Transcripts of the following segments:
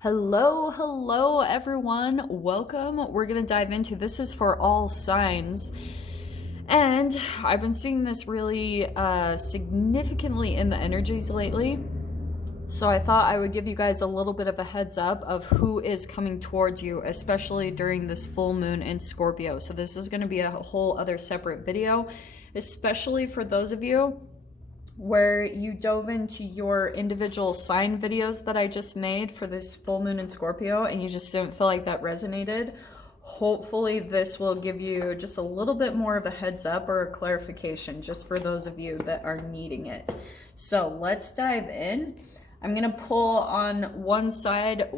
Hello everyone. Welcome. We're going to dive into this is for all signs. And I've been seeing this really significantly in the energies lately. So I thought I would give you guys a little bit of a heads up of who is coming towards you, especially during this full moon in Scorpio. So this is going to be a whole other separate video, especially for those of you where you dove into your individual sign videos that I just made for this full moon in Scorpio and you just didn't feel like that resonated. Hopefully this will give you just a little bit more of a heads up or a clarification just for those of you that are needing it. So let's dive in. I'm going to pull on one side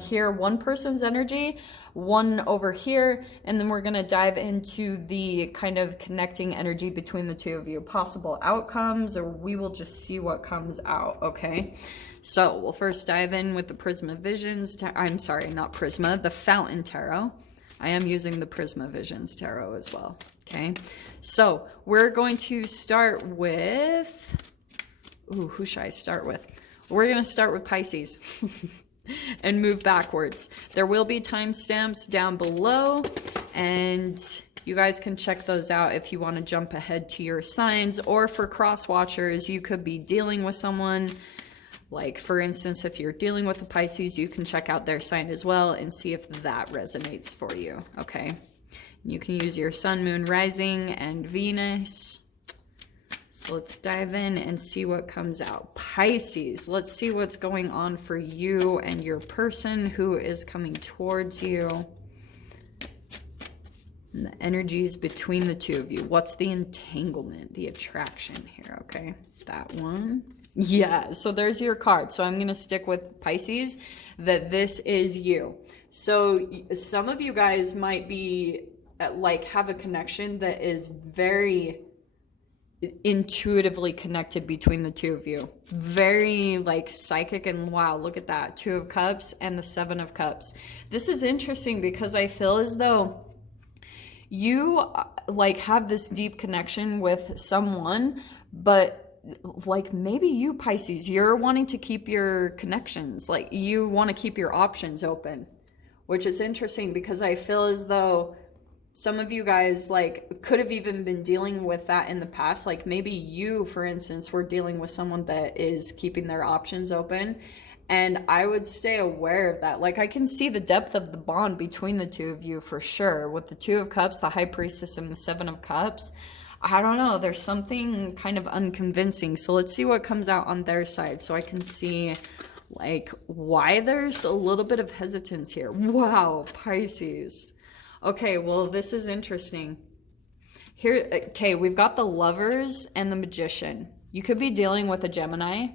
here, one person's energy, one over here, and then we're going to dive into the kind of connecting energy between the two of you, possible outcomes, or we will just see what comes out, okay? So we'll first dive in with the Prisma Visions. I'm sorry, not Prisma, the Fountain Tarot. I am using the Prisma Visions Tarot as well, okay? So we're going to start with, who should I start with? We're going to start with Pisces and move backwards. There will be timestamps down below, and you guys can check those out if you want to jump ahead to your signs. Or for cross watchers, you could be dealing with someone. Like, for instance, if you're dealing with a Pisces, you can check out their sign as well and see if that resonates for you, okay? You can use your sun, moon, rising, and Venus. So let's dive in and see what comes out. Pisces, let's see what's going on for you and your person who is coming towards you. And the energies between the two of you. What's the entanglement, the attraction here, okay? That one. Yeah, so there's your card. So I'm going to stick with Pisces, that this is you. So some of you guys might be, like, have a connection that is very intuitively connected between the two of you, very like psychic. And wow, look at that, 2 of Cups and the 7 of Cups. This is interesting because I feel as though you like have this deep connection with someone, but like maybe you, Pisces, you're wanting to keep your connections, like you want to keep your options open, which is interesting because I feel as though some of you guys like could have even been dealing with that in the past. Like maybe you, for instance, were dealing with someone that is keeping their options open. And I would stay aware of that. Like I can see the depth of the bond between the two of you for sure. With the 2 of Cups, the High Priestess, and the 7 of Cups, I don't know. There's something kind of unconvincing. So let's see what comes out on their side so I can see like why there's a little bit of hesitance here. Wow, Pisces. Okay, well, this is interesting. Here, okay, we've got the Lovers and the Magician. You could be dealing with a Gemini,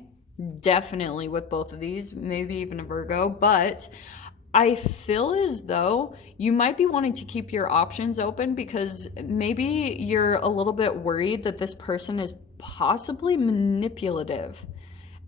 definitely with both of these, maybe even a Virgo, but I feel as though you might be wanting to keep your options open because maybe you're a little bit worried that this person is possibly manipulative.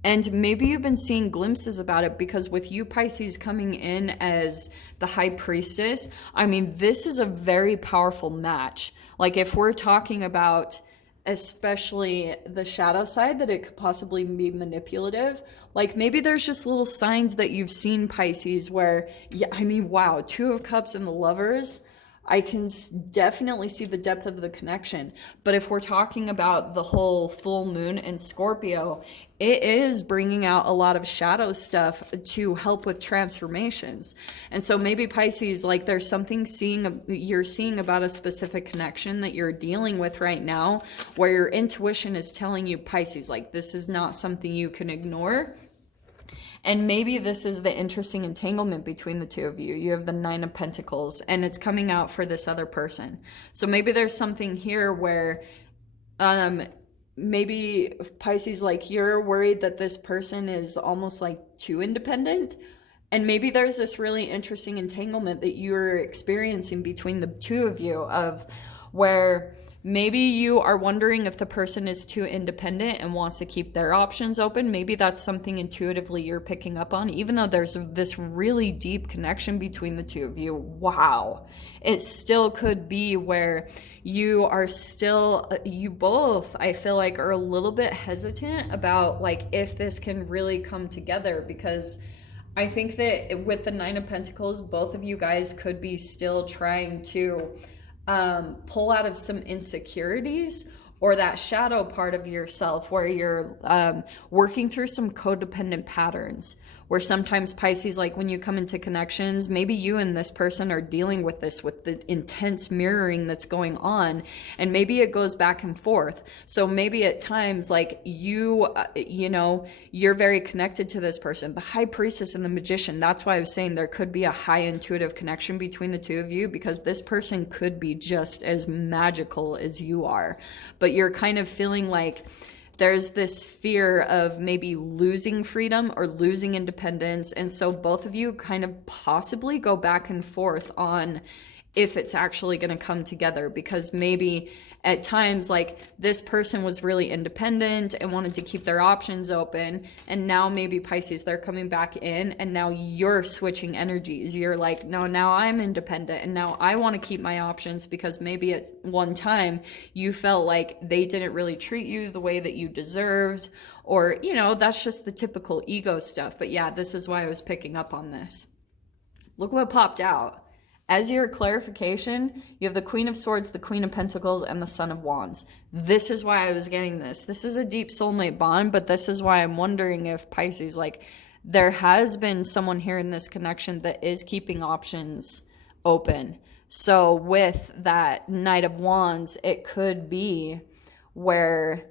And maybe you've been seeing glimpses about it because with you, Pisces, coming in as the High Priestess, I mean, this is a very powerful match. Like if we're talking about especially the shadow side, that it could possibly be manipulative, like maybe there's just little signs that you've seen, Pisces, where, yeah, I mean, wow, 2 of Cups and the Lovers, I can definitely see the depth of the connection. But if we're talking about the whole full moon in Scorpio, it is bringing out a lot of shadow stuff to help with transformations. And so maybe Pisces, like there's something you're seeing about a specific connection that you're dealing with right now, where your intuition is telling you, Pisces, like this is not something you can ignore. And maybe this is the interesting entanglement between the two of you. You have the 9 of Pentacles and it's coming out for this other person. So maybe there's something here where maybe Pisces, like you're worried that this person is almost like too independent. And maybe there's this really interesting entanglement that you're experiencing between the two of you, of where maybe you are wondering if the person is too independent and wants to keep their options open. Maybe that's something intuitively you're picking up on, even though there's this really deep connection between the two of you. Wow. It still could be where you are still, you both, I feel like, are a little bit hesitant about like if this can really come together, because I think that with the Nine of Pentacles, both of you guys could be still trying to pull out of some insecurities or that shadow part of yourself where you're working through some codependent patterns. Where sometimes Pisces, like when you come into connections, maybe you and this person are dealing with this, with the intense mirroring that's going on, and maybe it goes back and forth. So maybe at times, like you know, you're very connected to this person. The High Priestess and the Magician, that's why I was saying there could be a high intuitive connection between the two of you, because this person could be just as magical as you are. But you're kind of feeling like there's this fear of maybe losing freedom or losing independence. And so both of you kind of possibly go back and forth on if it's actually going to come together, because maybe at times like this person was really independent and wanted to keep their options open, and now maybe Pisces, they're coming back in and now you're switching energies. You're like, no, now I'm independent and now I want to keep my options, because maybe at one time you felt like they didn't really treat you the way that you deserved, or you know, that's just the typical ego stuff. But yeah, this is why I was picking up on this. Look what popped out. As your clarification, you have the Queen of Swords, the Queen of Pentacles, and the Son of Wands. This is why I was getting this. This is a deep soulmate bond, but this is why I'm wondering if Pisces, like, there has been someone here in this connection that is keeping options open. So with that Knight of Wands, it could be where,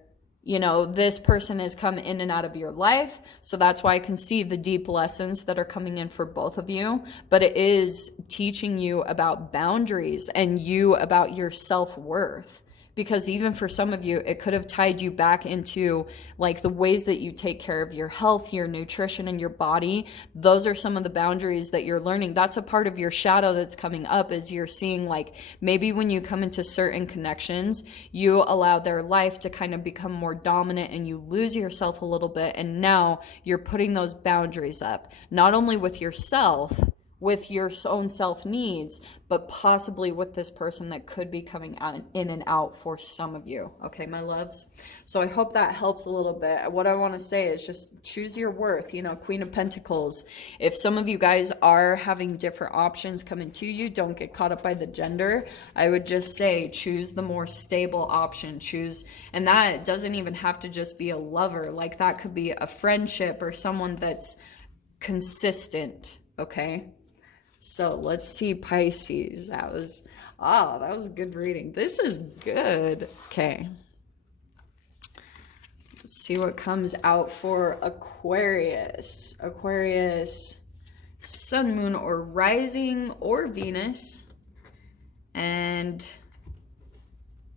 you know, this person has come in and out of your life. So that's why I can see the deep lessons that are coming in for both of you. But it is teaching you about boundaries and you about your self-worth. Because even for some of you, it could have tied you back into like the ways that you take care of your health, your nutrition, and your body. Those are some of the boundaries that you're learning. That's a part of your shadow that's coming up, as you're seeing like maybe when you come into certain connections, you allow their life to kind of become more dominant and you lose yourself a little bit. And now you're putting those boundaries up, not only with yourself, with your own self needs, but possibly with this person that could be coming in and out for some of you. Okay, my loves. So I hope that helps a little bit. What I want to say is just choose your worth. You know, Queen of Pentacles. If some of you guys are having different options coming to you, don't get caught up by the gender. I would just say choose the more stable option. Choose, and that doesn't even have to just be a lover. Like that could be a friendship or someone that's consistent. Okay. So let's see, Pisces. That was good reading. This is good. Okay. Let's see what comes out for Aquarius. Aquarius, sun, moon, or rising, or Venus. And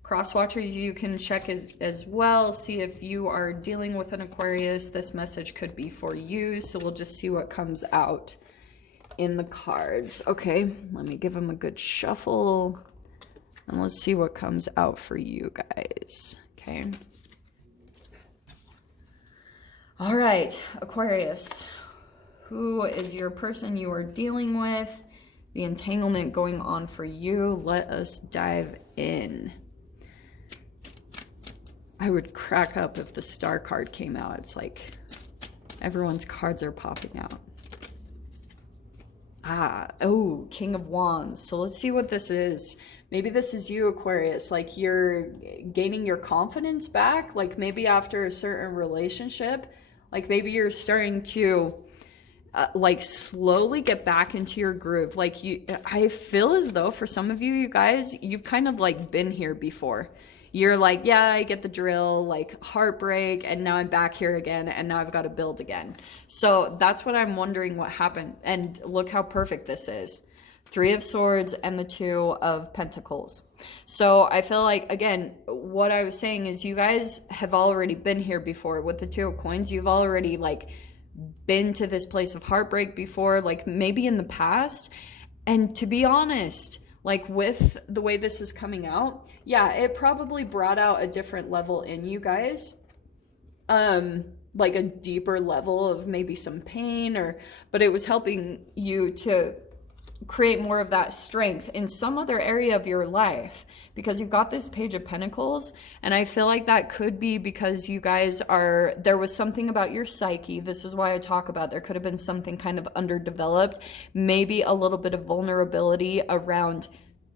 cross watchers, you can check as well. See if you are dealing with an Aquarius. This message could be for you. So we'll just see what comes out in the cards. Okay, let me give them a good shuffle and let's see what comes out for you guys. Okay. All right, Aquarius, who is your person you are dealing with? The entanglement going on for you. Let us dive in. I would crack up if the star card came out. It's like everyone's cards are popping out. Oh, King of Wands. So let's see what this is. Maybe this is you, Aquarius. Like you're gaining your confidence back. Like maybe after a certain relationship, like maybe you're starting to like slowly get back into your groove. Like I feel as though for some of you, you guys, you've kind of like been here before. You're like, yeah, I get the drill, like heartbreak, and now I'm back here again, and now I've got to build again. So that's what I'm wondering what happened. And look how perfect this is. 3 of Swords and the 2 of Pentacles. So I feel like, again, what I was saying is you guys have already been here before. With the 2 of Coins, you've already like been to this place of heartbreak before, like maybe in the past. And to be honest, like with the way this is coming out, yeah, it probably brought out a different level in you guys. Like a deeper level of maybe some pain but it was helping you to create more of that strength in some other area of your life, because you've got this Page of Pentacles, and I feel like that could be because you guys are, there was something about your psyche. This is why I talk about there could have been something kind of underdeveloped, maybe a little bit of vulnerability around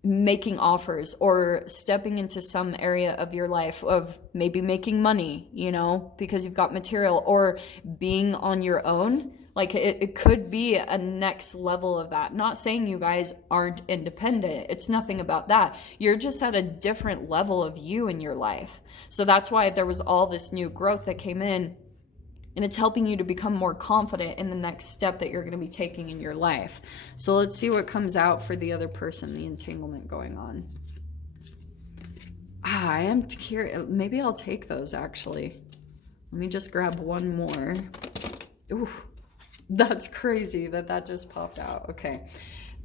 making offers or stepping into some area of your life of maybe making money, you know, because you've got material, or being on your own. Like it could be a next level of that. Not saying you guys aren't independent. It's nothing about that. You're just at a different level of you in your life. So that's why there was all this new growth that came in. And it's helping you to become more confident in the next step that you're going to be taking in your life. So let's see what comes out for the other person, the entanglement going on. I am curious. Maybe I'll take those, actually. Let me just grab one more. Ooh. That's crazy that just popped out. Okay.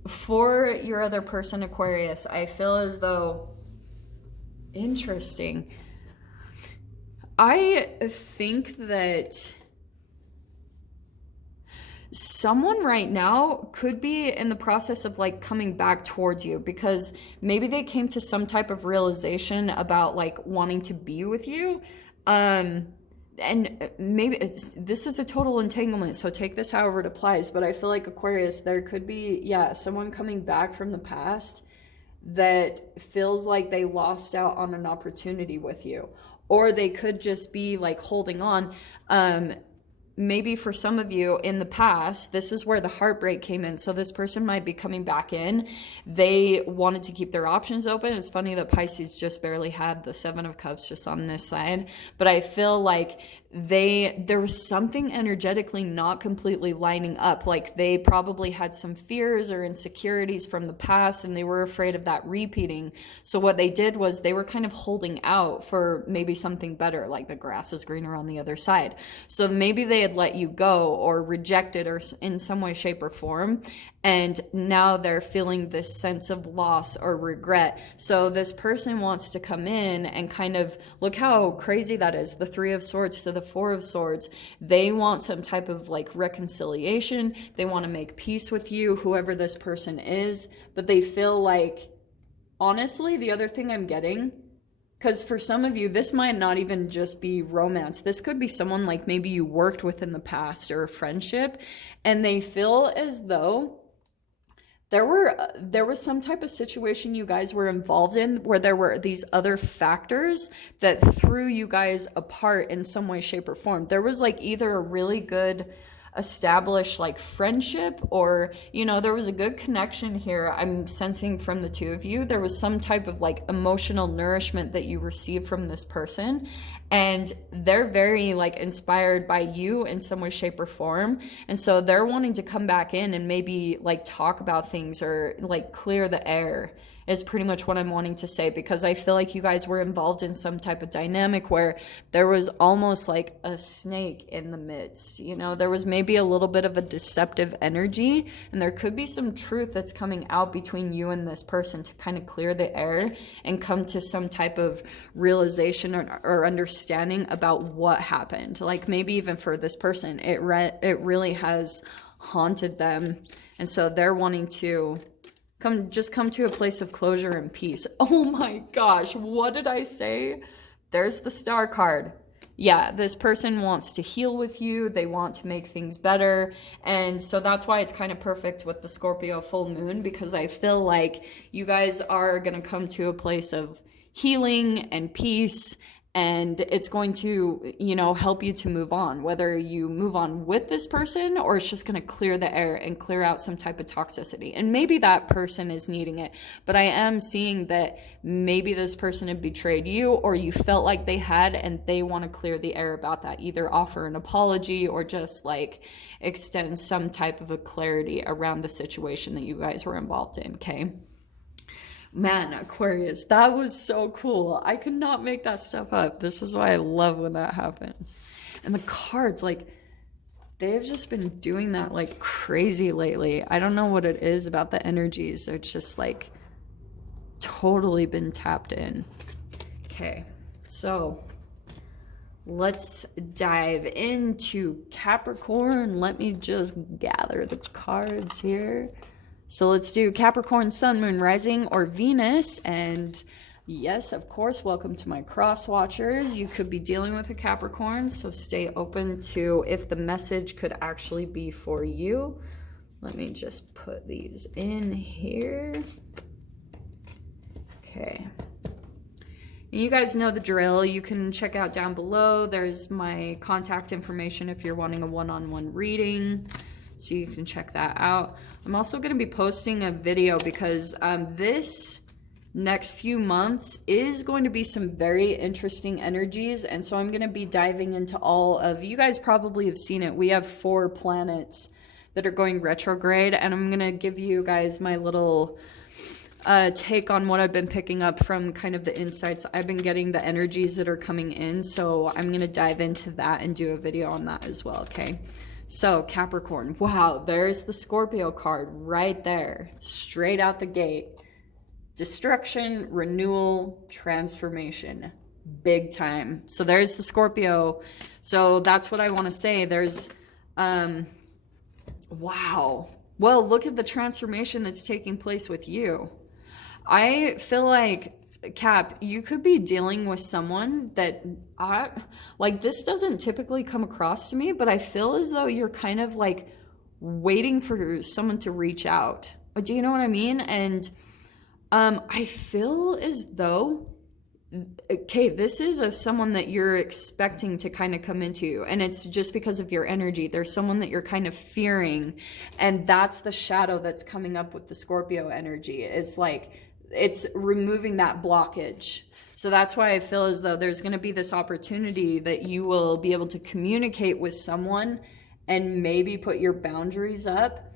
For your other person, Aquarius, I feel as though, interesting. I think that someone right now could be in the process of like coming back towards you, because maybe they came to some type of realization about like wanting to be with you. And maybe this is a total entanglement, so take this however it applies, but I feel like Aquarius, there could be, yeah, someone coming back from the past that feels like they lost out on an opportunity with you, or they could just be like holding on. Maybe for some of you in the past, this is where the heartbreak came in. So this person might be coming back in. They wanted to keep their options open. It's funny that Pisces just barely had the Seven of Cups just on this side. But I feel like there was something energetically not completely lining up. Like they probably had some fears or insecurities from the past, and they were afraid of that repeating. So what they did was they were kind of holding out for maybe something better, like the grass is greener on the other side. So maybe they had let you go or rejected or in some way, shape, or form. And now they're feeling this sense of loss or regret. So this person wants to come in and kind of, look how crazy that is. The Three of Swords to the Four of Swords. They want some type of like reconciliation. They want to make peace with you, whoever this person is. But they feel like, honestly, the other thing I'm getting, because for some of you, this might not even just be romance. This could be someone like maybe you worked with in the past, or a friendship, and they feel as though there was some type of situation you guys were involved in where there were these other factors that threw you guys apart in some way, shape, or form. There was like either a really good established like friendship, or you know, there was a good connection here. I'm sensing from the two of you, there was some type of like emotional nourishment that you received from this person, and they're very like inspired by you in some way, shape, or form. And so they're wanting to come back in and maybe like talk about things or like clear the air, is pretty much what I'm wanting to say, because I feel like you guys were involved in some type of dynamic where there was almost like a snake in the midst. You know, there was maybe a little bit of a deceptive energy, and there could be some truth that's coming out between you and this person to kind of clear the air and come to some type of realization or understanding about what happened. Like maybe even for this person, it really has haunted them. And so they're wanting to come to a place of closure and peace. Oh my gosh, what did I say? There's the Star card. Yeah, this person wants to heal with you. They want to make things better. And so that's why it's kind of perfect with the Scorpio full moon, because I feel like you guys are going to come to a place of healing and peace. And it's going to, you know, help you to move on, whether you move on with this person or it's just going to clear the air and clear out some type of toxicity. And maybe that person is needing it. But I am seeing that maybe this person had betrayed you, or you felt like they had, and they want to clear the air about that. Either offer an apology or just like extend some type of a clarity around the situation that you guys were involved in, okay? Man, Aquarius, that was so cool. I could not make that stuff up. This is why I love when that happens. And the cards, like, they've just been doing that like crazy lately. I don't know what it is about the energies. They're just like totally been tapped in. Okay, so let's dive into Capricorn. Let me just gather the cards here. So let's do Capricorn, Sun, Moon, Rising, or Venus. And yes, of course, welcome to my cross watchers. You could be dealing with a Capricorn, so stay open to if the message could actually be for you. Let me just put these in here. Okay. You guys know the drill. You can check out down below. There's my contact information if you're wanting a one-on-one reading. So you can check that out. I'm also going to be posting a video because this next few months is going to be some very interesting energies. And so I'm going to be diving into all of, you guys probably have seen it. We have 4 planets that are going retrograde. And I'm going to give you guys my little take on what I've been picking up from kind of the insights I've been getting, the energies that are coming in. So I'm going to dive into that and do a video on that as well. Okay. So Capricorn, wow, there's the Scorpio card right there, straight out the gate. Destruction, renewal, transformation, big time. So there's the Scorpio. So that's what I want to say. There's, wow. Well, look at the transformation that's taking place with you. I feel like, Cap, you could be dealing with someone that, like, this doesn't typically come across to me, but I feel as though you're kind of like waiting for someone to reach out. Do you know what I mean? And I feel as though, okay, this is of someone that you're expecting to kind of come into you, and it's just because of your energy. There's someone that you're kind of fearing, and that's the shadow that's coming up with the Scorpio energy. It's like, it's removing that blockage. So that's why I feel as though there's going to be this opportunity that you will be able to communicate with someone and maybe put your boundaries up.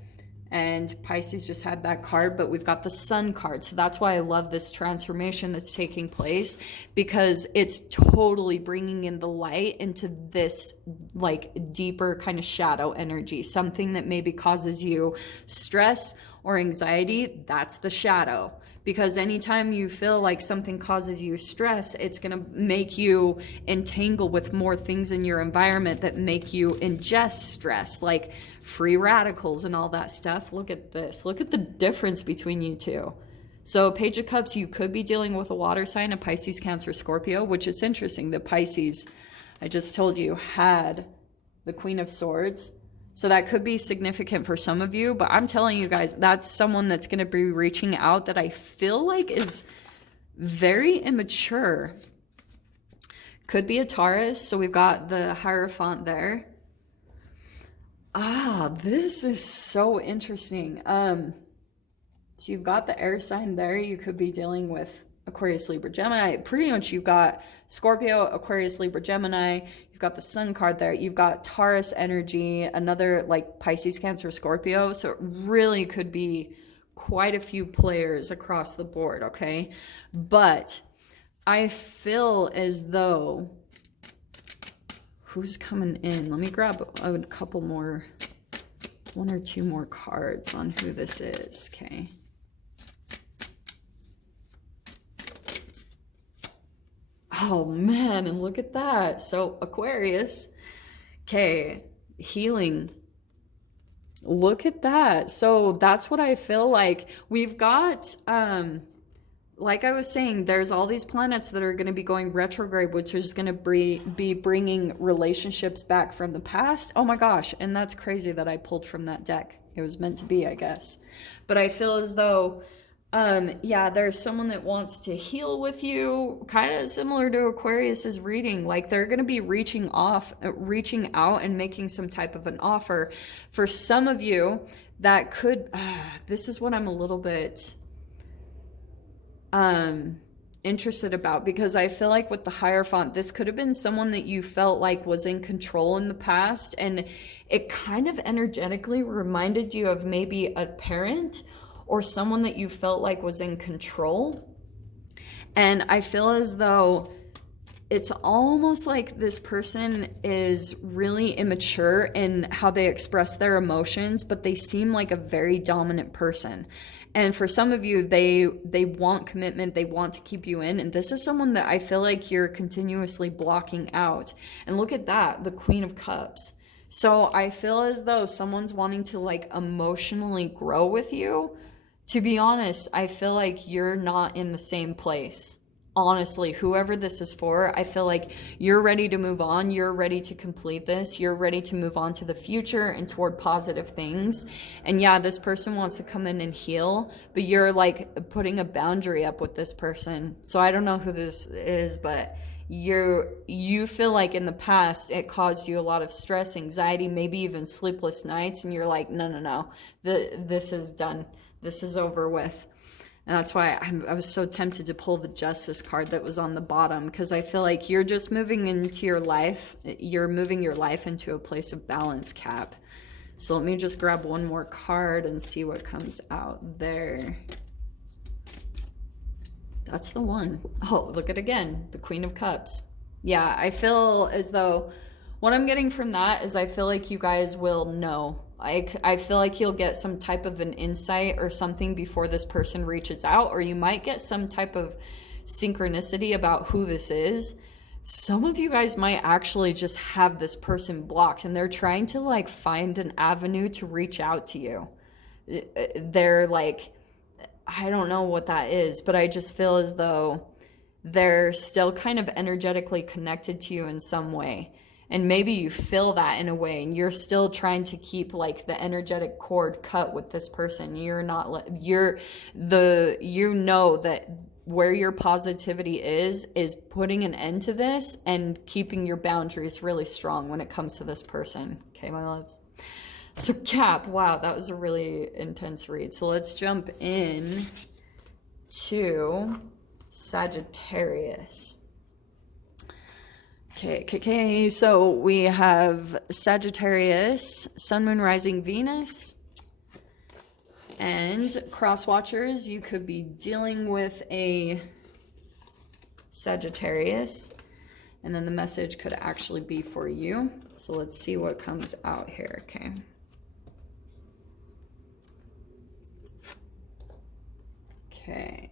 And Pisces just had that card, but we've got the Sun card. So that's why I love this transformation that's taking place, because it's totally bringing in the light into this like deeper kind of shadow energy, something that maybe causes you stress or anxiety. That's the shadow. Because anytime you feel like something causes you stress, it's going to make you entangle with more things in your environment that make you ingest stress, like free radicals and all that stuff. Look at this. Look at the difference between you two. So Page of Cups, you could be dealing with a water sign, a Pisces, Cancer, Scorpio, which is interesting. The Pisces, I just told you, had the Queen of Swords. So that could be significant for some of you, but I'm telling you guys, that's someone that's going to be reaching out that I feel like is very immature. Could be a Taurus. So we've got the Hierophant there. This is so interesting. So you've got the air sign there. You could be dealing with Aquarius, Libra, Gemini. Pretty much you've got Scorpio, Aquarius, Libra, Gemini. You've got the Sun card there. You've got Taurus energy, another like Pisces, Cancer, Scorpio. So it really could be quite a few players across the board, okay? But I feel as though, who's coming in? Let me grab a couple more, 1 or 2 more cards on who this is, okay? Oh man, and look at that. So Aquarius, okay, healing. Look at that. So that's what I feel like. We've got, like I was saying, there's all these planets that are going to be going retrograde, which is going to be bringing relationships back from the past. Oh my gosh. And that's crazy that I pulled from that deck. It was meant to be, I guess. But I feel as though, yeah, there's someone that wants to heal with you, kind of similar to Aquarius's reading. Like they're going to be reaching out and making some type of an offer. For some of you, that could, this is what I'm a little bit interested about, because I feel like with the Hierophant, this could have been someone that you felt like was in control in the past, and it kind of energetically reminded you of maybe a parent or someone that you felt like was in control. And I feel as though it's almost like this person is really immature in how they express their emotions, but they seem like a very dominant person. And for some of you, they want commitment, they want to keep you in, and this is someone that I feel like you're continuously blocking out. And look at that, the Queen of Cups. So I feel as though someone's wanting to like emotionally grow with you. To be honest, I feel like you're not in the same place. Honestly, whoever this is for, I feel like you're ready to move on. You're ready to complete this. You're ready to move on to the future and toward positive things. And yeah, this person wants to come in and heal, but you're like putting a boundary up with this person. So I don't know who this is, but you feel like in the past it caused you a lot of stress, anxiety, maybe even sleepless nights, and you're like, no, this is done. This is over with. And that's why I was so tempted to pull the Justice card that was on the bottom, because I feel like you're just moving into your life. You're moving your life into a place of balance, Cap. So let me just grab one more card and see what comes out there. That's the one. Oh, look at again, the Queen of Cups. Yeah, I feel as though what I'm getting from that is I feel like you guys will know. I feel like you'll get some type of an insight or something before this person reaches out, or you might get some type of synchronicity about who this is. Some of you guys might actually just have this person blocked, and they're trying to like find an avenue to reach out to you. They're like, I don't know what that is, but I just feel as though they're still kind of energetically connected to you in some way. And maybe you feel that in a way, and you're still trying to keep like the energetic cord cut with this person. You're not, you know that where your positivity is putting an end to this and keeping your boundaries really strong when it comes to this person. Okay, my loves. So Cap, wow, that was a really intense read. So let's jump in to Sagittarius. Okay, so we have Sagittarius, Sun, Moon, Rising, Venus. And cross watchers, you could be dealing with a Sagittarius. And then the message could actually be for you. So let's see what comes out here, okay? Okay.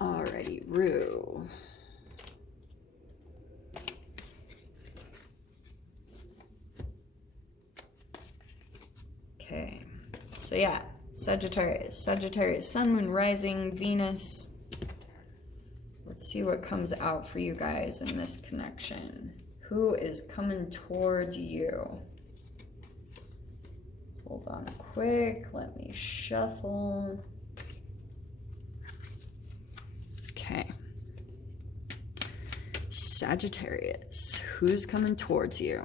Alrighty, Rue. Okay, so yeah, Sagittarius, Sun, Moon, Rising, Venus. Let's see what comes out for you guys in this connection. Who is coming towards you? Hold on quick, let me shuffle. Okay. Sagittarius, who's coming towards you?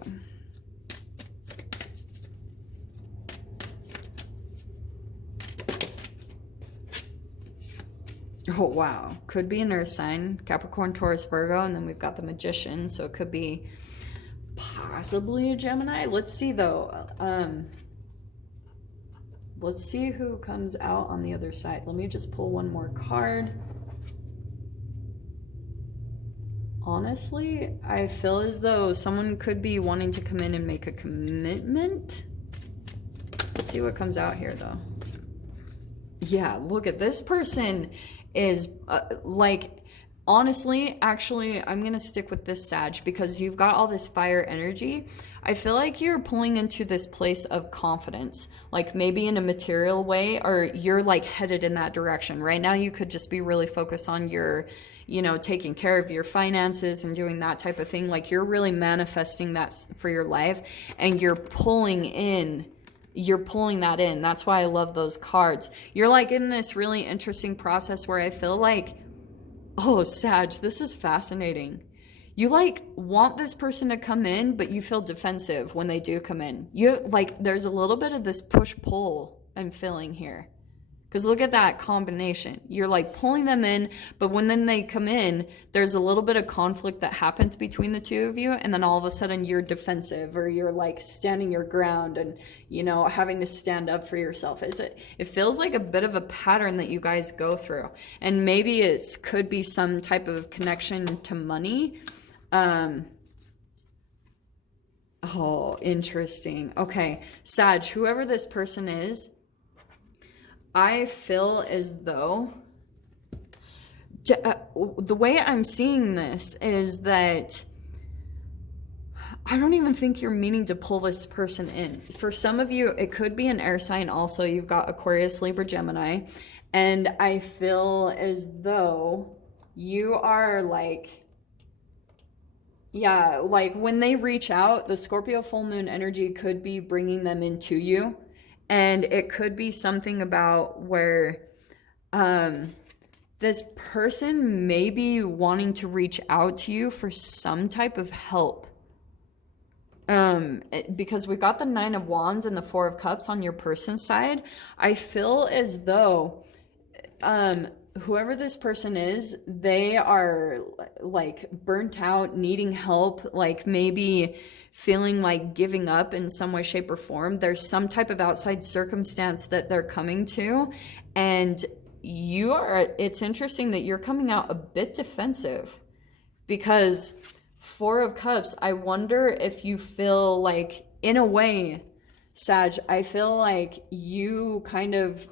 Oh, wow. Could be an earth sign, Capricorn, Taurus, Virgo, and then we've got the Magician, so it could be possibly a Gemini. Let's see, though. Let's see who comes out on the other side. Let me just pull one more card. Honestly, I feel as though someone could be wanting to come in and make a commitment. Let's see what comes out here, though. Yeah, look at this person is like, honestly, actually, I'm going to stick with this Sag because you've got all this fire energy. I feel like you're pulling into this place of confidence, like maybe in a material way, or you're like headed in that direction. Right now, you could just be really focused on your, you know, taking care of your finances and doing that type of thing. Like you're really manifesting that for your life, and you're pulling that in. That's why I love those cards. You're like in this really interesting process where I feel like, oh, Sag, this is fascinating. You like want this person to come in, but you feel defensive when they do come in. You like, there's a little bit of this push-pull I'm feeling here. Because look at that combination. You're like pulling them in, but when then they come in, there's a little bit of conflict that happens between the two of you. And then all of a sudden you're defensive, or you're like standing your ground and, you know, having to stand up for yourself. It feels like a bit of a pattern that you guys go through. And maybe it could be some type of connection to money. Oh, interesting. Okay. Sag, whoever this person is, I feel as though the way I'm seeing this is that I don't even think you're meaning to pull this person in. For some of you, it could be an air sign also. You've got Aquarius, Libra, Gemini. And I feel as though you are like, yeah, like when they reach out, the Scorpio full moon energy could be bringing them into you. And it could be something about where this person may be wanting to reach out to you for some type of help. Because we've got the 9 of Wands and the 4 of Cups on your person's side. I feel as though whoever this person is, they are like burnt out, needing help, like maybe feeling like giving up in some way, shape, or form. There's some type of outside circumstance that they're coming to, and it's interesting that you're coming out a bit defensive, because 4 of Cups, I wonder if you feel like, in a way, Sag, I feel like you kind of,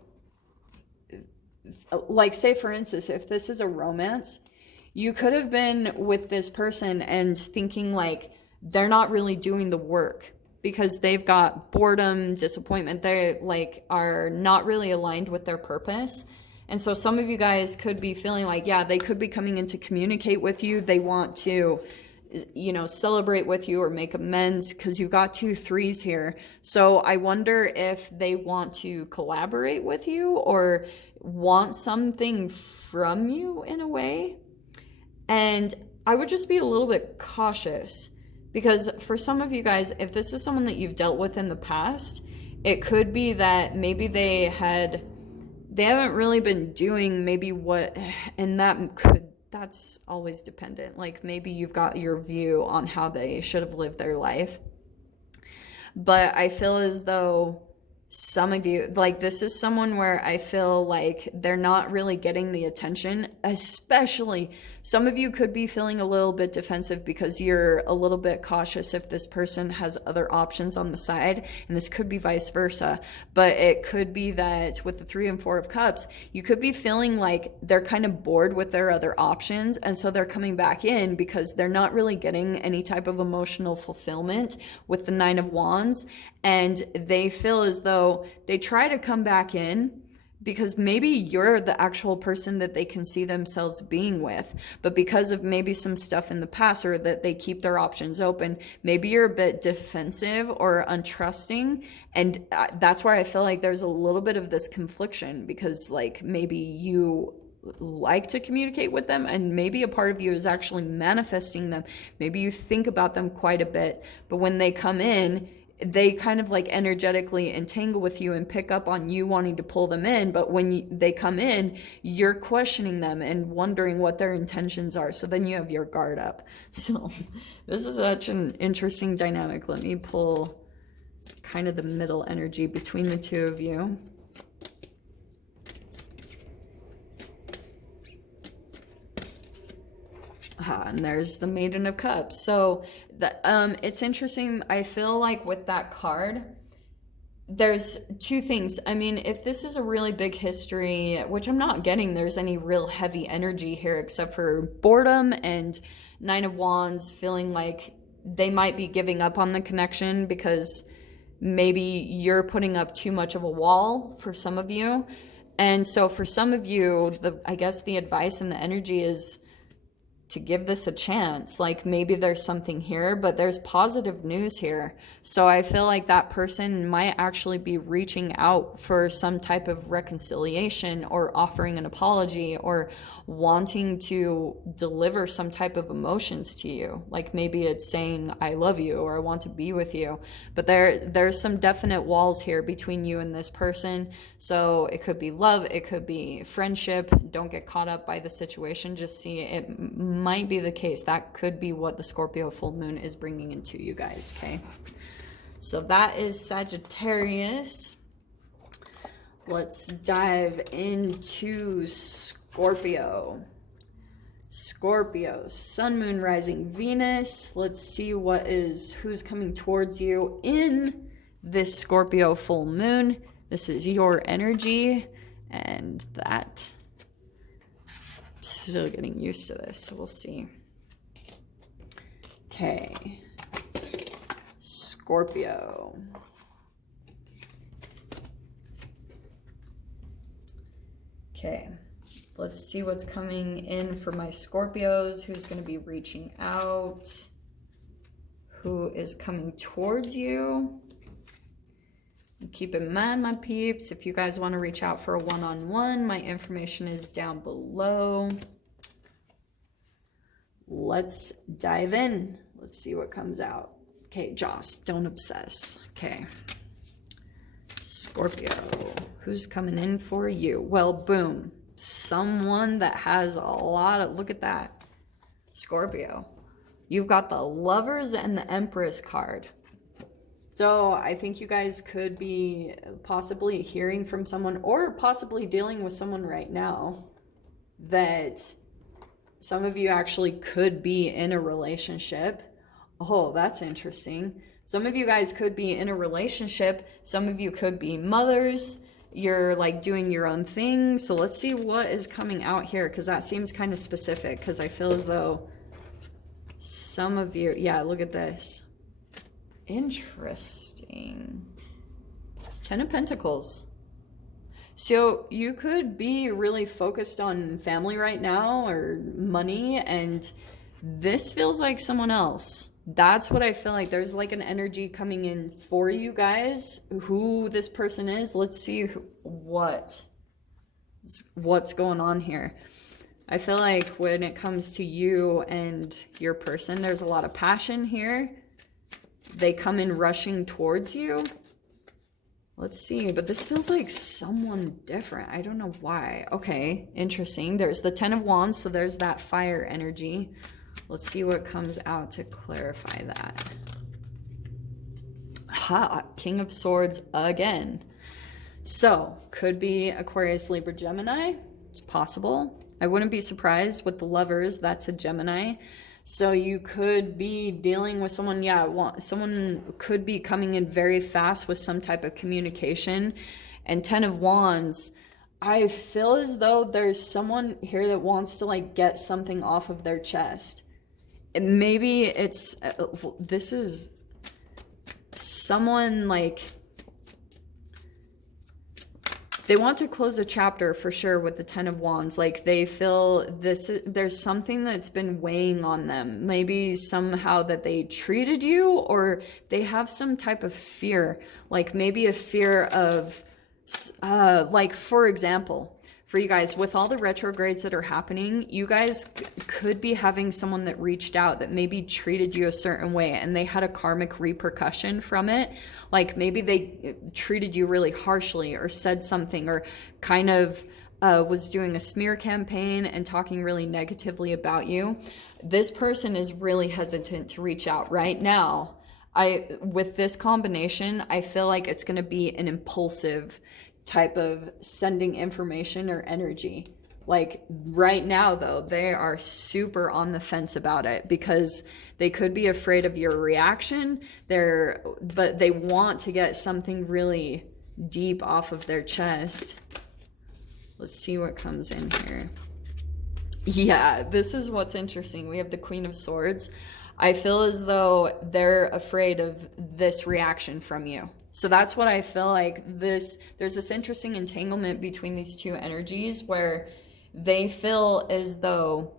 like, say for instance, if this is a romance, you could have been with this person and thinking like they're not really doing the work because they've got boredom, disappointment, they like are not really aligned with their purpose. And so some of you guys could be feeling like, yeah, they could be coming in to communicate with you. They want to, you know, celebrate with you or make amends, because you've got 2 3s here. So I wonder if they want to collaborate with you or want something from you in a way. And I would just be a little bit cautious, because for some of you guys, if this is someone that you've dealt with in the past, it could be that maybe they haven't really been doing maybe what, and that's always dependent. Like maybe you've got your view on how they should have lived their life. But I feel as though some of you, like this is someone where I feel like they're not really getting the attention, especially some of you could be feeling a little bit defensive because you're a little bit cautious if this person has other options on the side, and this could be vice versa. But it could be that with the 3 and 4 of Cups, you could be feeling like they're kind of bored with their other options, and so they're coming back in because they're not really getting any type of emotional fulfillment with the 9 of Wands, and they feel as though they try to come back in because maybe you're the actual person that they can see themselves being with, but because of maybe some stuff in the past, or that they keep their options open, maybe you're a bit defensive or untrusting. And that's why I feel like there's a little bit of this confliction, because like maybe you like to communicate with them, and maybe a part of you is actually manifesting them. Maybe you think about them quite a bit, but when they come in, they kind of like energetically entangle with you and pick up on you wanting to pull them in. But when they come in, you're questioning them and wondering what their intentions are. So then you have your guard up. So this is such an interesting dynamic. Let me pull kind of the middle energy between the 2 of you. And there's the Maiden of Cups. So it's interesting. I feel like with that card, there's 2 things. I mean, if this is a really big history, which I'm not getting there's any real heavy energy here except for boredom and 9 of Wands, feeling like they might be giving up on the connection because maybe you're putting up too much of a wall for some of you. And so for some of you, I guess the advice and the energy is to give this a chance. Like maybe there's something here, but there's positive news here. So I feel like that person might actually be reaching out for some type of reconciliation, or offering an apology, or wanting to deliver some type of emotions to you. Like maybe it's saying, I love you, or I want to be with you. But there's some definite walls here between you and this person. So it could be love, it could be friendship. Don't get caught up by the situation. Just see it might be the case. That could be what the Scorpio full moon is bringing into you guys, okay? So that is Sagittarius. Let's dive into Scorpio. Scorpio, Sun, Moon, Rising, Venus. Let's see who's coming towards you in this Scorpio full moon. This is your energy, and that still getting used to this, so we'll see. Okay. Scorpio. Okay. Let's see what's coming in for my Scorpios. Who's going to be reaching out? Who is coming towards you? Keep in mind, my peeps, if you guys want to reach out for a one-on-one, my information is down below. Let's dive in. Let's see what comes out. Okay, Joss, don't obsess. Okay. Scorpio, who's coming in for you? Well, boom. Someone that has a lot of, look at that. Scorpio. You've got the Lovers and the Empress card. So I think you guys could be possibly hearing from someone or possibly dealing with someone right now that some of you actually could be in a relationship. Oh, that's interesting. Some of you guys could be in a relationship. Some of you could be mothers. You're like doing your own thing. So let's see what is coming out here, because that seems kind of specific, because I feel as though some of you, yeah, look at this. Interesting. 10 of Pentacles. So you could be really focused on family right now or money, and this feels like someone else. That's what I feel like. There's like an energy coming in for you guys. Who this person is, let's see what's going on here. I feel like when it comes to you and your person, there's a lot of passion here. They come in rushing towards you. Let's see, but this feels like someone different. I don't know why. Okay, interesting. There's the 10 of Wands, so there's that fire energy. Let's see what comes out to clarify that. Ha, King of Swords again. So, could be Aquarius, Libra, Gemini. It's possible. I wouldn't be surprised with the Lovers. That's a Gemini. So you could be dealing with someone, someone could be coming in very fast with some type of communication. And 10 of Wands, I feel as though there's someone here that wants to like get something off of their chest. And maybe it's, this is someone like, they want to close a chapter for sure with the 10 of Wands. Like they feel there's something that's been weighing on them. Maybe somehow that they treated you, or they have some type of fear. Like maybe a fear of, like for example, for you guys, with all the retrogrades that are happening, you guys could be having someone that reached out that maybe treated you a certain way and they had a karmic repercussion from it. Like maybe they treated you really harshly or said something, or kind of was doing a smear campaign and talking really negatively about you. This person is really hesitant to reach out right now. With this combination, I feel like it's going to be an impulsive type of sending information or energy. Like right now though, they are super on the fence about it because they could be afraid of your reaction. But they want to get something really deep off of their chest. Let's see what comes in here. Yeah, this is what's interesting. We have the Queen of Swords. I feel as though they're afraid of this reaction from you. So that's what I feel like. There's this interesting entanglement between these two energies where they feel as though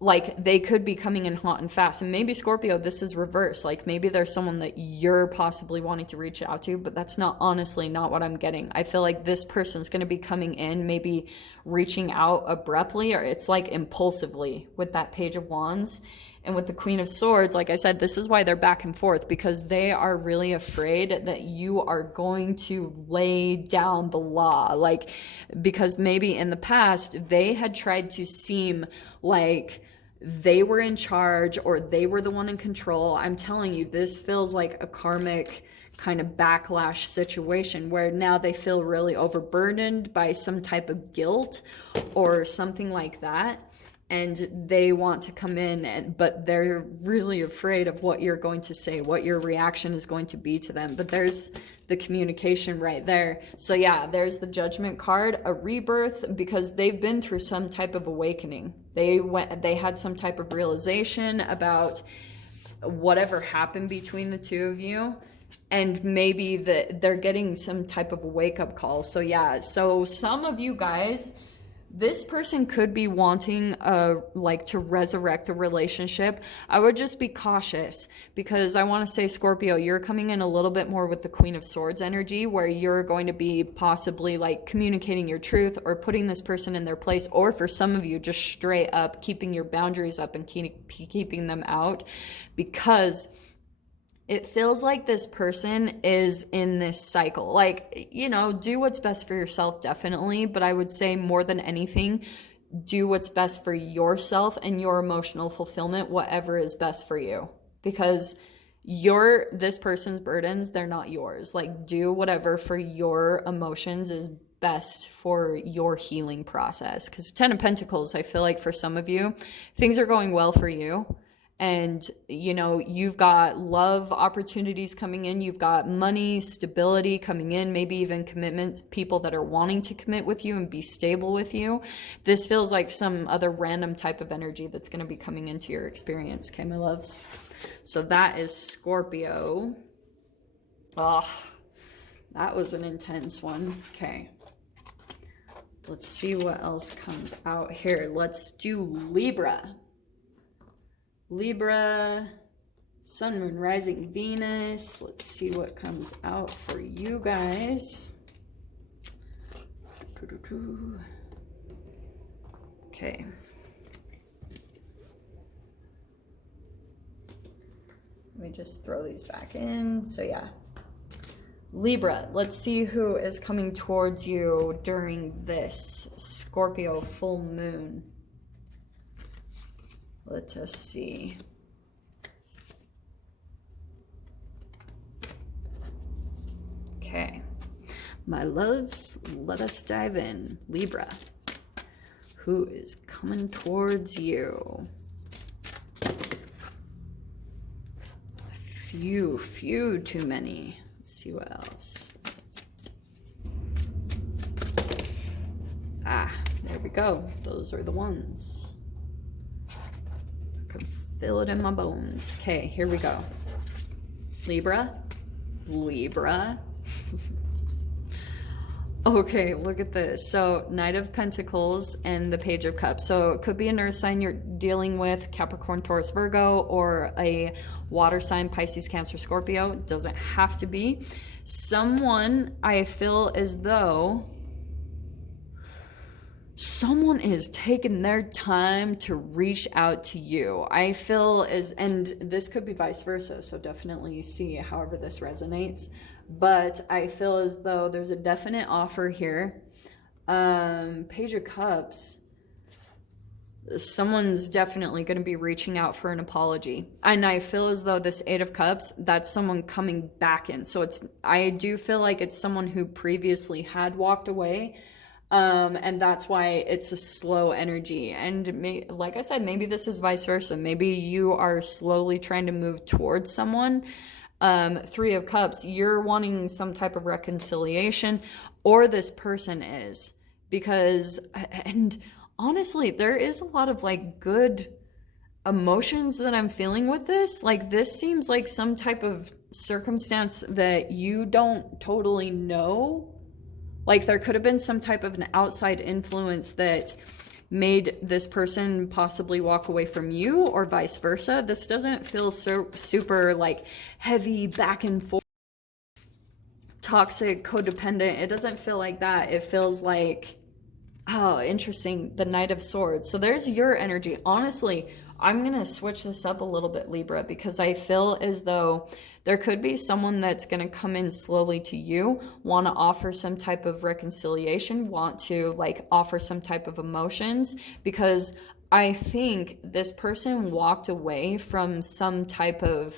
like they could be coming in hot and fast. And maybe Scorpio, this is reverse. Like maybe there's someone that you're possibly wanting to reach out to, but that's honestly not what I'm getting. I feel like this person's going to be coming in, maybe reaching out abruptly, or it's like impulsively with that Page of Wands. And with the Queen of Swords, like I said, this is why they're back and forth, because they are really afraid that you are going to lay down the law. Like, because maybe in the past, they had tried to seem like they were in charge or they were the one in control. I'm telling you, this feels like a karmic kind of backlash situation where now they feel really overburdened by some type of guilt or something like that. and they want to come in, but they're really afraid of what you're going to say, what your reaction is going to be to them. But there's the communication right there. So yeah, there's the Judgment card, a rebirth, because they've been through some type of awakening. They had some type of realization about whatever happened between the two of you, and maybe they're getting some type of wake-up call. So yeah, so some of you guys, this person could be wanting like to resurrect the relationship. I would just be cautious, because I want to say, Scorpio, you're coming in a little bit more with the Queen of Swords energy, where you're going to be possibly like communicating your truth or putting this person in their place, or for some of you, just straight up keeping your boundaries up and keeping them out, because it feels like this person is in this cycle. Like, you know, do what's best for yourself, definitely. But I would say more than anything, do what's best for yourself and your emotional fulfillment, whatever is best for you. Because this person's burdens, they're not yours. Like, do whatever for your emotions is best for your healing process. Because 10 of Pentacles, I feel like for some of you, things are going well for you. And, you know, you've got love opportunities coming in. You've got money, stability coming in, maybe even commitment, people that are wanting to commit with you and be stable with you. This feels like some other random type of energy that's going to be coming into your experience. Okay, my loves. So that is Scorpio. Oh, that was an intense one. Okay. Let's see what else comes out here. Let's do Libra. Libra, Sun, Moon, Rising, Venus. Let's see what comes out for you guys. Okay. Let me just throw these back in. So yeah. Libra, let's see who is coming towards you during this Scorpio full moon. Let us see. Okay. My loves, let us dive in. Libra, who is coming towards you? Few too many. Let's see what else. Ah, there we go. Those are the ones. Feel it in my bones. Okay, here we go. Libra. Okay, look at this. So Knight of Pentacles and the Page of Cups. So it could be an earth sign you're dealing with, Capricorn, Taurus, Virgo, or a water sign, Pisces, Cancer, Scorpio. It doesn't have to be. Someone, I feel as though someone is taking their time to reach out to you. I feel and this could be vice versa, so definitely see however this resonates. But I feel as though there's a definite offer here. Page of Cups. Someone's definitely going to be reaching out for an apology. And I feel as though this Eight of Cups, that's someone coming back in. So I do feel like it's someone who previously had walked away. And that's why it's a slow energy. And like I said, maybe this is vice versa. Maybe you are slowly trying to move towards someone. Three of Cups, you're wanting some type of reconciliation, or this person is. Because, and honestly, there is a lot of like good emotions that I'm feeling with this. Like, this seems like some type of circumstance that you don't totally know. Like, there could have been some type of an outside influence that made this person possibly walk away from you, or vice versa. This doesn't feel so super like heavy back and forth, toxic, codependent. It doesn't feel like that. It feels like, oh, interesting, the Knight of Swords. So there's your energy. Honestly, I'm going to switch this up a little bit, Libra, because I feel as though there could be someone that's going to come in slowly to you, want to offer some type of reconciliation, want to like offer some type of emotions, because I think this person walked away from some type of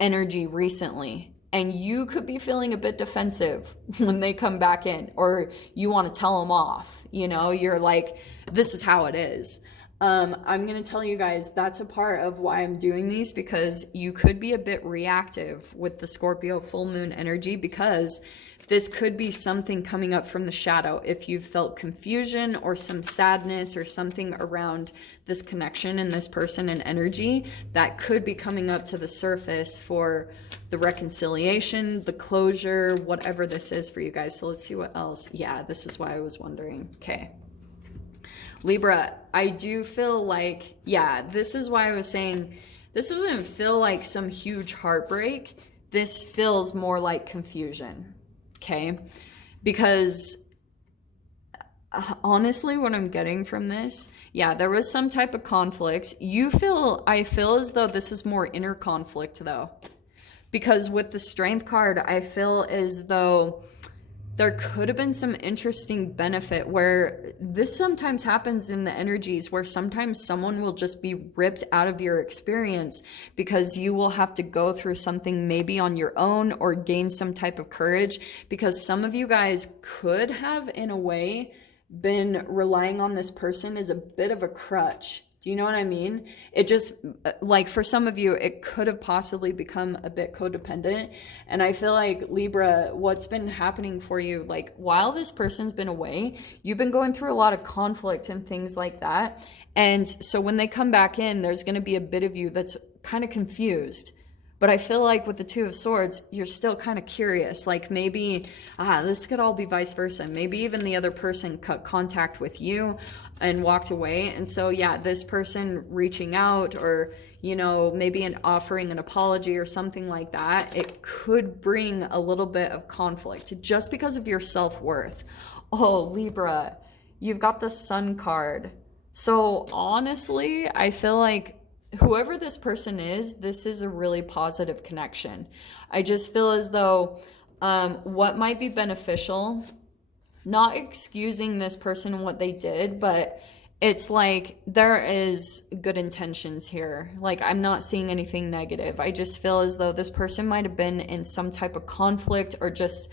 energy recently. And you could be feeling a bit defensive when they come back in, or you want to tell them off. You know, you're like, this is how it is. I'm going to tell you guys that's a part of why I'm doing these, because you could be a bit reactive with the Scorpio full moon energy, because this could be something coming up from the shadow. If you've felt confusion or some sadness or something around this connection and this person and energy, that could be coming up to the surface for the reconciliation, the closure, whatever this is for you guys. So let's see what else. Yeah, this is why I was wondering. Okay. Libra, I do feel like, yeah, this is why I was saying this doesn't feel like some huge heartbreak. This feels more like confusion, okay? Because honestly, what I'm getting from this, yeah, there was some type of conflict. I feel as though this is more inner conflict though. Because with the Strength card, I feel as though there could have been some interesting benefit, where this sometimes happens in the energies, where sometimes someone will just be ripped out of your experience because you will have to go through something maybe on your own or gain some type of courage, because some of you guys could have, in a way, been relying on this person as a bit of a crutch. Do you know what I mean? It just, like, for some of you, it could have possibly become a bit codependent. And I feel like, Libra, what's been happening for you, like, while this person's been away, you've been going through a lot of conflict and things like that. And so when they come back in, there's going to be a bit of you that's kind of confused. But I feel like with the Two of Swords, you're still kind of curious. Like, maybe, this could all be vice versa. Maybe even the other person cut contact with you and walked away. And so, yeah, this person reaching out, or, you know, maybe offering an apology or something like that, it could bring a little bit of conflict just because of your self-worth. Oh, Libra, you've got the Sun card. So honestly, I feel like whoever this person is, this is a really positive connection. I just feel as though what might be beneficial, not excusing this person and what they did, but it's like there is good intentions here. Like, I'm not seeing anything negative. I just feel as though this person might have been in some type of conflict, or just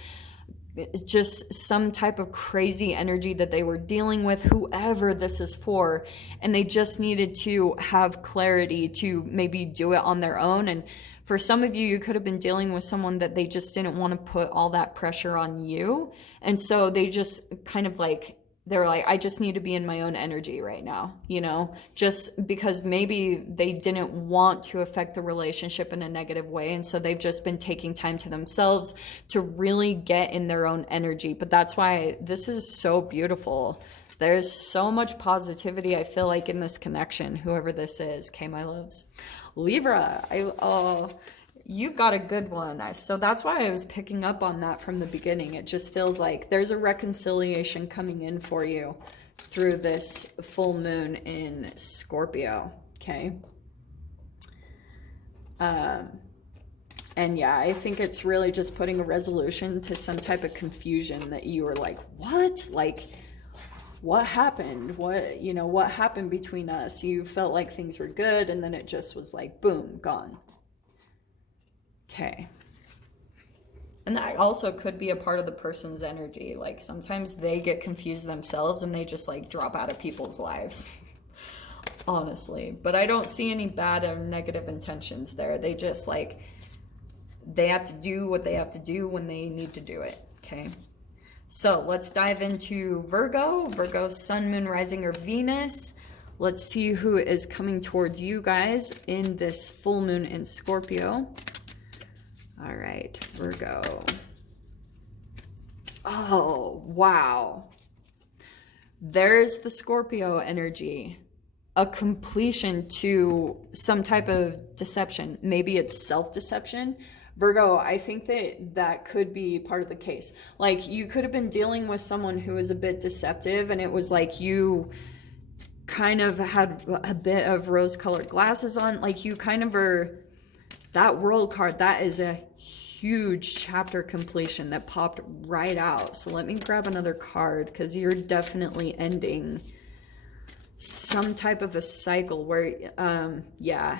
some type of crazy energy that they were dealing with, whoever this is for, and they just needed to have clarity to maybe do it on their own. And for some of you, you could have been dealing with someone that they just didn't want to put all that pressure on you, and so they just kind of like, they're like, I just need to be in my own energy right now, you know, just because maybe they didn't want to affect the relationship in a negative way. And so they've just been taking time to themselves to really get in their own energy. But that's why this is so beautiful. There's so much positivity, I feel like, in this connection, whoever this is. Okay, my loves. Libra, you've got a good one. So that's why I was picking up on that from the beginning. It just feels like there's a reconciliation coming in for you through this full moon in Scorpio. Okay. And yeah, I think it's really just putting a resolution to some type of confusion that you were like, what? Like, what happened? What happened between us? You felt like things were good, and then it just was like, boom, gone. Okay. And that also could be a part of the person's energy. Like, sometimes they get confused themselves and they just like drop out of people's lives. Honestly. But I don't see any bad or negative intentions there. They just like, they have to do what they have to do when they need to do it. Okay. So let's dive into Virgo. Virgo, Sun, Moon, Rising, or Venus. Let's see who is coming towards you guys in this full moon in Scorpio. All right, Virgo. Oh, wow. There's the Scorpio energy. A completion to some type of deception. Maybe it's self-deception. Virgo, I think that could be part of the case. Like, you could have been dealing with someone who was a bit deceptive, and it was like you kind of had a bit of rose-colored glasses on. Like, you kind of are... That World card, that is a huge chapter completion that popped right out. So let me grab another card, because you're definitely ending some type of a cycle where, yeah,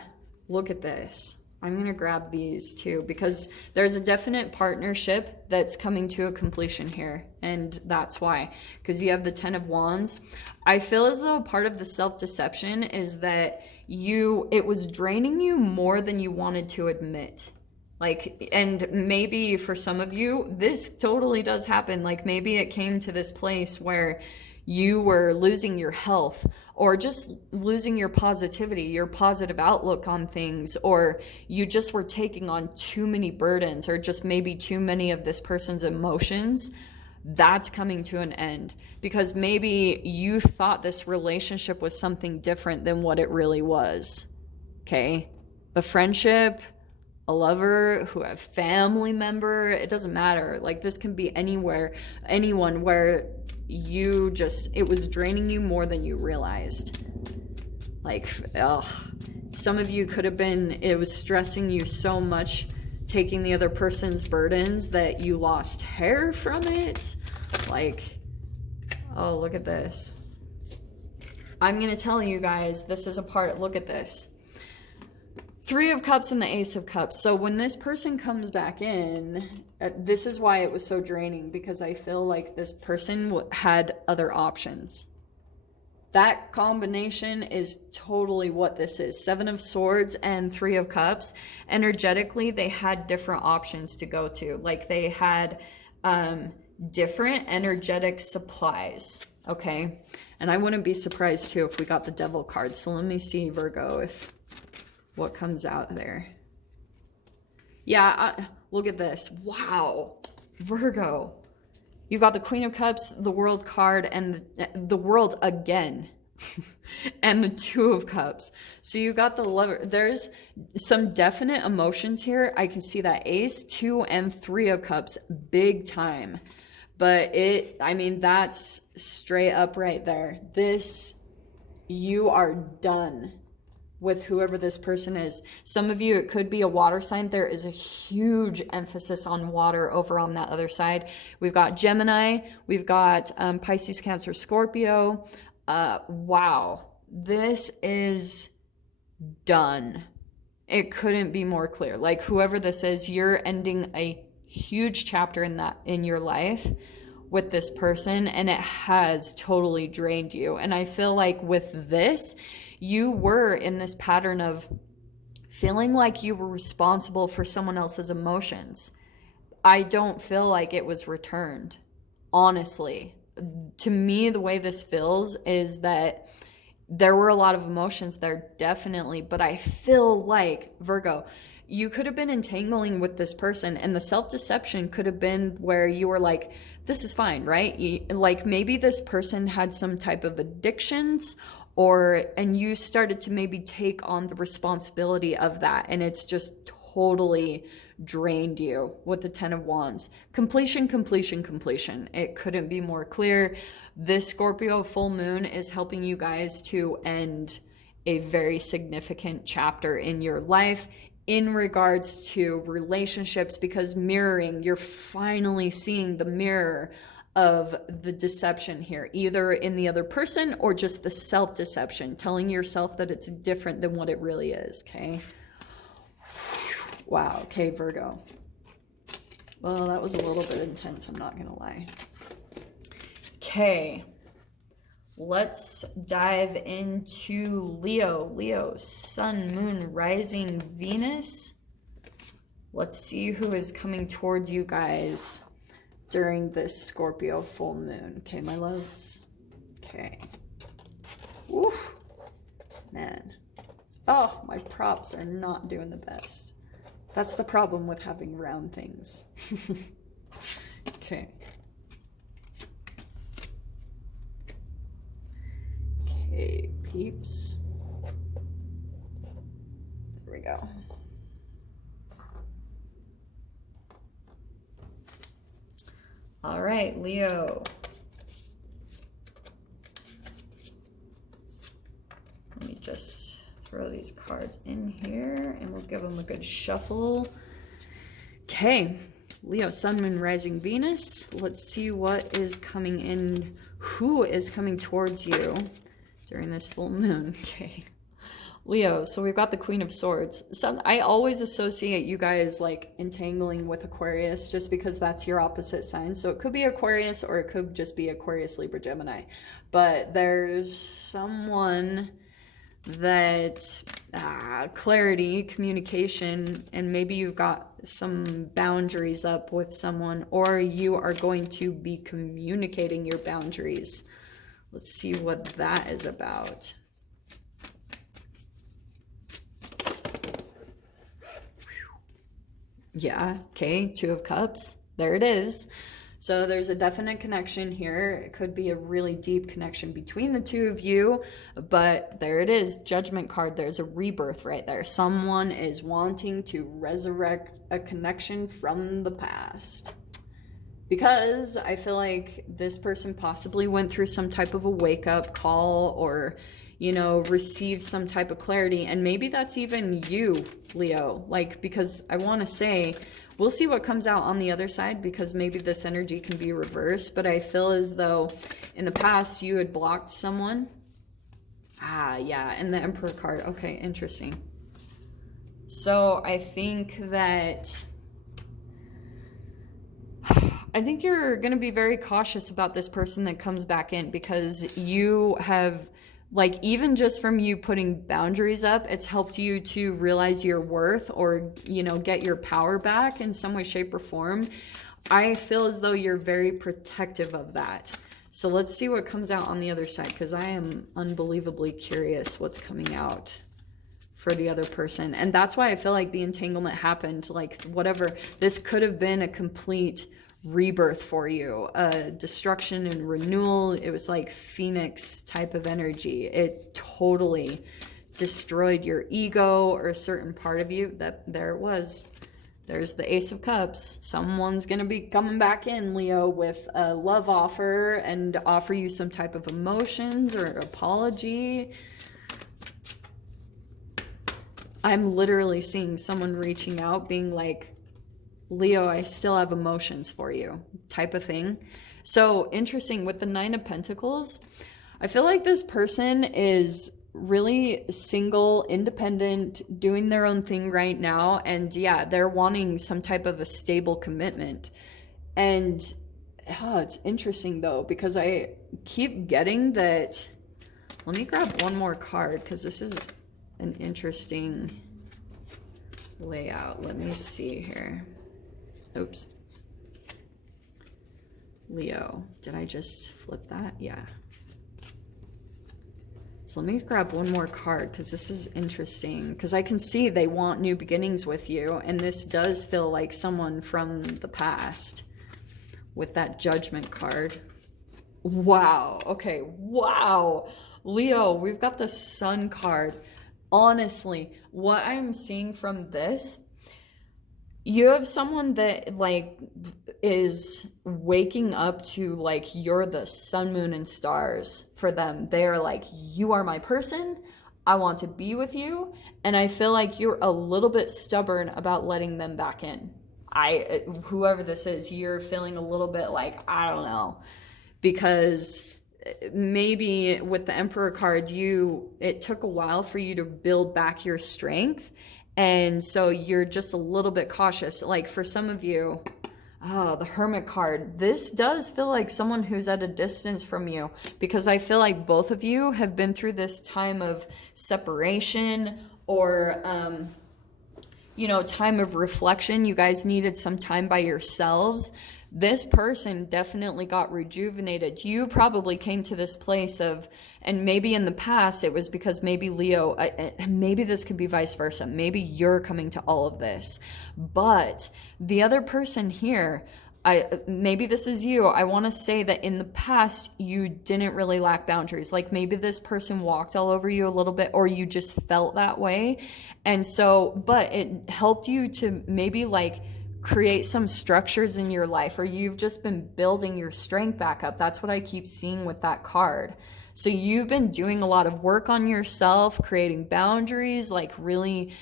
look at this. I'm going to grab these too, because there's a definite partnership that's coming to a completion here. And that's why, because you have the 10 of Wands. I feel as though part of the self-deception is that it was draining you more than you wanted to admit. Like, and maybe for some of you, this totally does happen. Like maybe it came to this place where you were losing your health, or just losing your positivity, your positive outlook on things, or you just were taking on too many burdens, or just maybe too many of this person's emotions. That's coming to an end, because maybe you thought this relationship was something different than what it really was. Okay? A friendship, a lover, a family member, it doesn't matter. Like this can be anyone where it was draining you more than you realized. Like, some of you could have been, it was stressing you so much, taking the other person's burdens, that you lost hair from it. Like, oh, look at this. I'm going to tell you guys, this is a part, look at this. 3 of Cups and the Ace of Cups. So when this person comes back in, this is why it was so draining, because I feel like this person had other options. That combination is totally what this is. 7 of Swords and 3 of Cups. Energetically, they had different options to go to. Like they had different energetic supplies. Okay. And I wouldn't be surprised too if we got the Devil card. So let me see, Virgo, what comes out there. Yeah, look at this. Wow. Virgo. You got the Queen of Cups, the World card, and the World again. And the 2 of Cups. So you got the Lover. There's some definite emotions here. I can see that Ace, 2, and 3 of Cups big time. But that's straight up right there. You are done with whoever this person is. Some of you, it could be a water sign. There is a huge emphasis on water over on that other side. We've got Gemini. We've got Pisces, Cancer, Scorpio. Wow. This is done. It couldn't be more clear. Like whoever this is, you're ending a huge chapter in your life with this person, and it has totally drained you. And I feel like with this, you were in this pattern of feeling like you were responsible for someone else's emotions. I don't feel like it was returned, honestly. To me, the way this feels is that there were a lot of emotions there, definitely, but I feel like, Virgo, you could have been entangling with this person, and the self-deception could have been where you were like, this is fine, right? Like maybe this person had some type of addictions, and you started to maybe take on the responsibility of that, and it's just totally drained you with the 10 of Wands. Completion. It couldn't be more clear. This Scorpio full moon is helping you guys to end a very significant chapter in your life in regards to relationships, because mirroring, you're finally seeing the mirror of the deception here, either in the other person or just the self-deception, telling yourself that it's different than what it really is, okay? Wow, okay, Virgo. Well, that was a little bit intense, I'm not gonna lie. Okay, let's dive into Leo. Leo, Sun, Moon, Rising, Venus. Let's see who is coming towards you guys during this Scorpio full moon. Okay, my loves. Okay. Oof. Man. Oh, my props are not doing the best. That's the problem with having round things. Okay. Okay, peeps. There we go. All right, Leo. Let me just throw these cards in here and we'll give them a good shuffle. Okay, Leo, Sun, Moon, Rising, Venus. Let's see what is coming in, who is coming towards you during this full moon. Okay, Leo, so we've got the Queen of Swords. So I always associate you guys like entangling with Aquarius just because that's your opposite sign. So it could be Aquarius or it could just be Aquarius, Libra, Gemini. But there's someone that clarity, communication, and maybe you've got some boundaries up with someone, or you are going to be communicating your boundaries. Let's see what that is about. Yeah, okay, Two of Cups. There it is. So there's a definite connection here. It could be a really deep connection between the two of you, but there it is, Judgment card. There's a rebirth right there. Someone is wanting to resurrect a connection from the past. Because I feel like this person possibly went through some type of a wake-up call or, you know, received some type of clarity. And maybe that's even you, Leo. Like, because I want to say, we'll see what comes out on the other side, because maybe this energy can be reversed. But I feel as though in the past you had blocked someone. Yeah, and the Emperor card. Okay, interesting. So I think you're going to be very cautious about this person that comes back in, because you have, like, even just from you putting boundaries up, it's helped you to realize your worth, or, you know, get your power back in some way, shape, or form. I feel as though you're very protective of that. So let's see what comes out on the other side, because I am unbelievably curious what's coming out for the other person. And that's why I feel like the entanglement happened. Like, whatever, this could have been a complete rebirth for you, destruction and renewal. It was like Phoenix type of energy. It totally destroyed your ego or a certain part of you. There it was. There's the Ace of Cups. Someone's gonna be coming back in, Leo, with a love offer and offer you some type of emotions or apology. I'm literally seeing someone reaching out being like, Leo, I still have emotions for you, type of thing. So interesting with the Nine of Pentacles. I feel like this person is really single, independent, doing their own thing right now. And yeah, they're wanting some type of a stable commitment. And it's interesting though, because I keep getting that. Let me grab one more card, because this is an interesting layout. Let me see here. Oops. Leo, did I just flip that? Yeah. So let me grab one more card, because this is interesting, because I can see they want new beginnings with you, and this does feel like someone from the past with that Judgment card. Wow. Okay. Wow. Leo, we've got the Sun card. Honestly, what I'm seeing from this, you have someone that like is waking up to like you're the sun, moon, and stars for them. They're like, you are my person. I want to be with you. And I feel like you're a little bit stubborn about letting them back in. Whoever this is, you're feeling a little bit like, I don't know, because maybe with the Emperor card, it took a while for you to build back your strength. And so you're just a little bit cautious. Like for some of you, the Hermit card, this does feel like someone who's at a distance from you, because I feel like both of you have been through this time of separation or, time of reflection. You guys needed some time by yourselves. This person definitely got rejuvenated. You probably came to this place of, and maybe in the past it was because maybe Leo, maybe this could be vice versa. Maybe you're coming to all of this. But the other person here, maybe this is you. I want to say that in the past you didn't really lack boundaries. Like maybe this person walked all over you a little bit, or you just felt that way. And so, but it helped you to maybe like create some structures in your life, or you've just been building your strength back up. That's what I keep seeing with that card. So you've been doing a lot of work on yourself, creating boundaries, like really,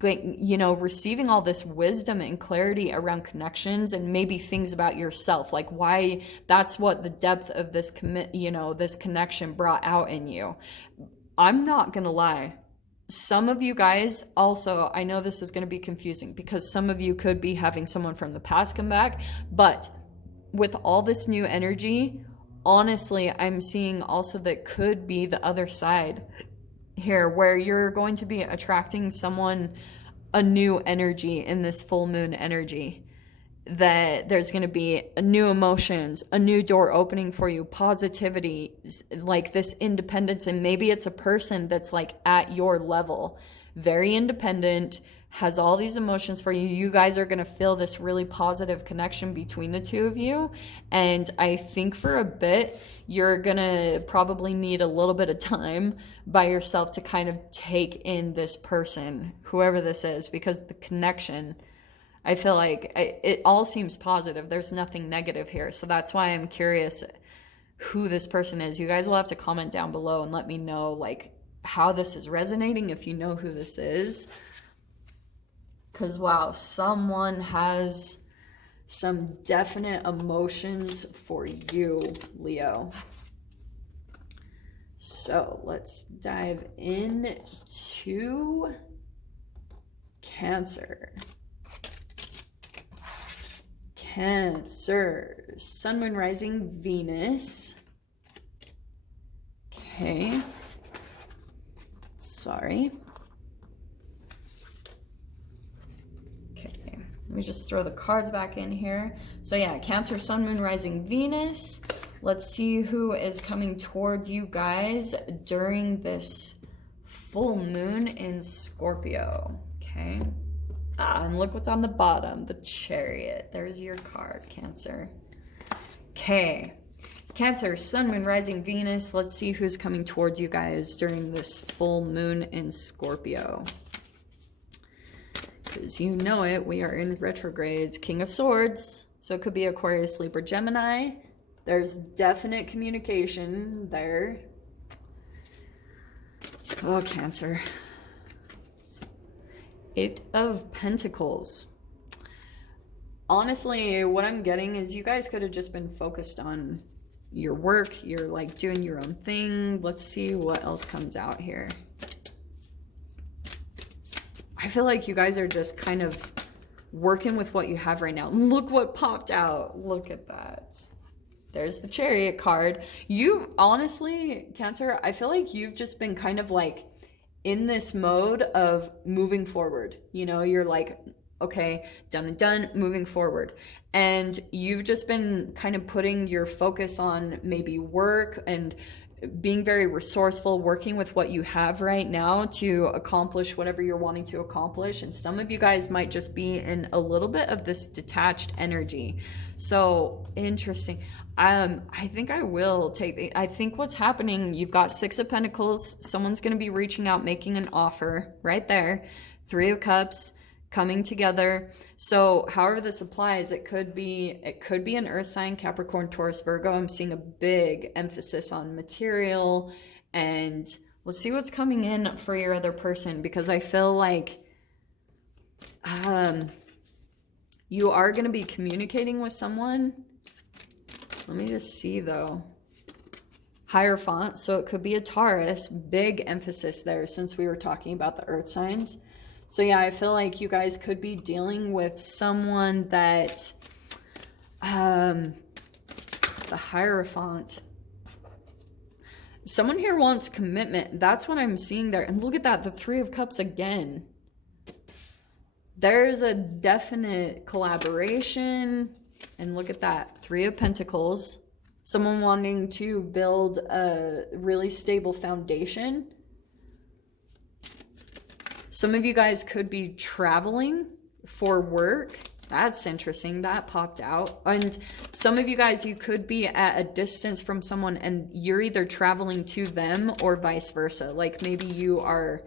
receiving all this wisdom and clarity around connections and maybe things about yourself, like why that's what the depth of this this connection brought out in you. I'm not gonna lie. some of you guys also, I know this is going to be confusing because some of you could be having someone from the past come back, but with all this new energy, honestly, I'm seeing also that could be the other side here where you're going to be attracting someone, a new energy in this full moon energy, that there's going to be new emotions, a new door opening for you, positivity, like this independence. And maybe it's a person that's like at your level, very independent, has all these emotions for you. You guys are going to feel this really positive connection between the two of you. And I think for a bit, you're going to probably need a little bit of time by yourself to kind of take in this person, whoever this is, because the connection, I feel like it all seems positive. There's nothing negative here. So that's why I'm curious who this person is. You guys will have to comment down below and let me know like how this is resonating, if you know who this is. Because, wow, someone has some definite emotions for you, Leo. So let's dive into Cancer. Cancer, Sun, Moon, Rising, Venus. Okay. Sorry. Let me just throw the cards back in here. So yeah, Cancer, Sun, Moon, Rising, Venus. Let's see who is coming towards you guys during this full moon in Scorpio. Okay. And look what's on the bottom, the Chariot. There's your card, Cancer. Okay. Cancer, Sun, Moon, Rising, Venus. Let's see who's coming towards you guys during this full moon in Scorpio. Because you know it, we are in retrogrades. King of Swords. So it could be Aquarius, Libra, Gemini. There's definite communication there. Oh, Cancer. Eight of Pentacles. Honestly, what I'm getting is you guys could have just been focused on your work. You're like doing your own thing. Let's see what else comes out here. I feel like you guys are just kind of working with what you have right now. Look what popped out. Look at that. There's the Chariot card. You, honestly, Cancer, I feel like you've just been kind of like in this mode of moving forward. You know, you're like, okay, done and done, moving forward. And you've just been kind of putting your focus on maybe work and being very resourceful, working with what you have right now to accomplish whatever you're wanting to accomplish. And some of you guys might just be in a little bit of this detached energy. So interesting. I think I will take, I think what's happening, you've got Six of Pentacles. Someone's going to be reaching out, making an offer right there. Three of Cups coming together. So however this applies, it could be an earth sign, Capricorn, Taurus, Virgo. I'm seeing a big emphasis on material, and let's see what's coming in for your other person, because I feel like you are going to be communicating with someone. Let me just see though. Hierophant, so it could be a Taurus. Big emphasis there since we were talking about the earth signs. So yeah, I feel like you guys could be dealing with someone that, the Hierophant. Someone here wants commitment. That's what I'm seeing there. And look at that, the Three of Cups again. There's a definite collaboration. And look at that, Three of Pentacles. Someone wanting to build a really stable foundation. Some of you guys could be traveling for work. That's interesting. That popped out. And some of you guys, you could be at a distance from someone and you're either traveling to them or vice versa. Like maybe you are,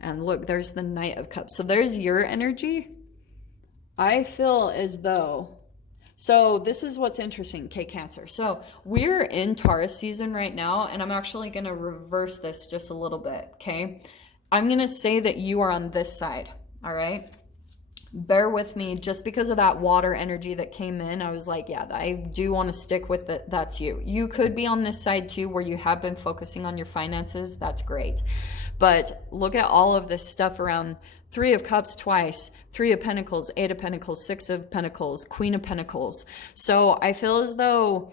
and look, there's the Knight of Cups. So there's your energy. I feel as though, so this is what's interesting, okay, Cancer. So we're in Taurus season right now, and I'm actually going to reverse this just a little bit, okay? I'm going to say that you are on this side, all right? bear with me, just because of that water energy that came in. I was like, yeah, I do want to stick with it. That's you. You could be on this side too, where you have been focusing on your finances. That's great. But look at all of this stuff around Three of Cups twice, Three of Pentacles, Eight of Pentacles, Six of Pentacles, Queen of Pentacles. So I feel as though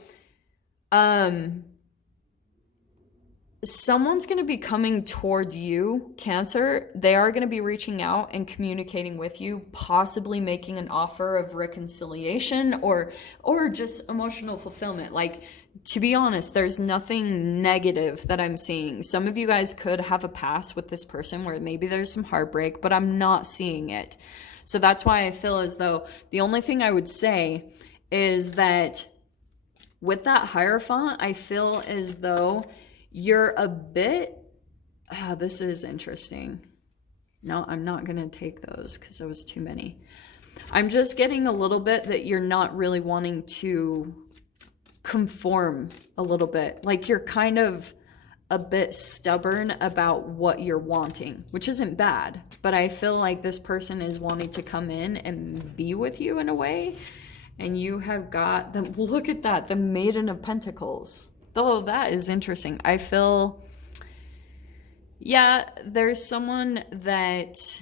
someone's going to be coming toward you, Cancer. They are going to be reaching out and communicating with you, possibly making an offer of reconciliation or just emotional fulfillment. Like, to be honest, there's nothing negative that I'm seeing. Some of you guys could have a past with this person where maybe there's some heartbreak, but I'm not seeing it. So that's why I feel as though the only thing I would say is that with that Hierophant, I feel as though you're a bit, this is interesting. No, I'm not going to take those because there was too many. I'm just getting a little bit that you're not really wanting to conform a little bit. Like, you're kind of a bit stubborn about what you're wanting, which isn't bad. But I feel like this person is wanting to come in and be with you in a way. And you have got the, look at that, the Maiden of Pentacles. Oh, that is interesting. I feel, yeah, there's someone that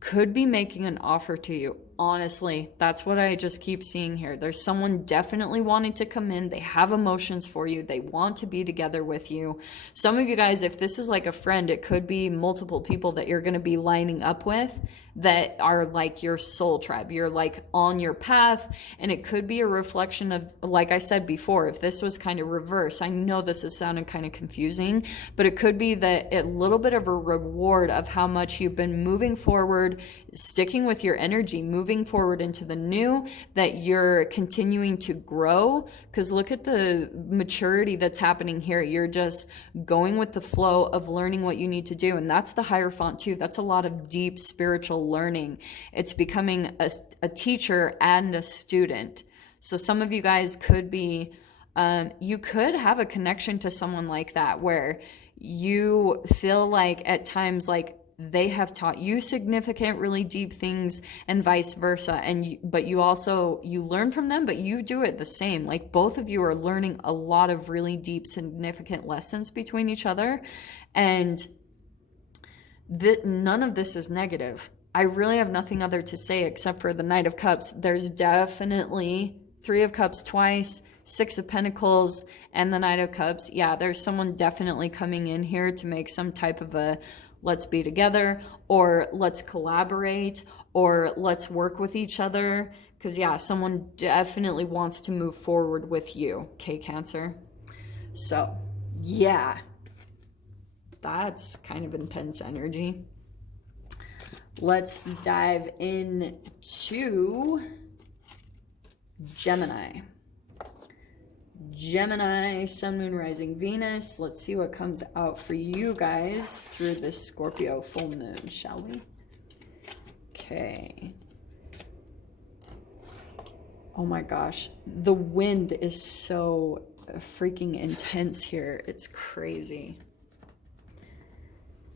could be making an offer to you. Honestly, that's what I just keep seeing here. There's someone definitely wanting to come in. They have emotions for you. They want to be together with you. Some of you guys, if this is like a friend, it could be multiple people that you're going to be lining up with that are like your soul tribe. You're like on your path, and it could be a reflection of, like I said before, if this was kind of reverse. I know this is sounding kind of confusing, but it could be that a little bit of a reward of how much you've been moving forward, sticking with your energy, moving forward into the new, that you're continuing to grow. Because look at the maturity that's happening here. You're just going with the flow of learning what you need to do. And that's the Hierophant too. That's a lot of deep spiritual learning. It's becoming a teacher and a student. So some of you guys could be, you could have a connection to someone like that, where you feel like at times like they have taught you significant, really deep things, and vice versa. And but you also, you learn from them, but you do it the same. Like, both of you are learning a lot of really deep, significant lessons between each other. And none of this is negative. I really have nothing other to say except for the Knight of Cups. There's definitely Three of Cups twice, Six of Pentacles, and the Knight of Cups. Yeah, there's someone definitely coming in here to make some type of a let's be together, or let's collaborate, or let's work with each other. Because yeah, someone definitely wants to move forward with you, okay, Cancer? So yeah, that's kind of intense energy. Let's dive into Gemini. Gemini, Sun, Moon, Rising, Venus. Let's see what comes out for you guys through this Scorpio full moon, shall we? Okay. Oh my gosh. The wind is so freaking intense here. It's crazy.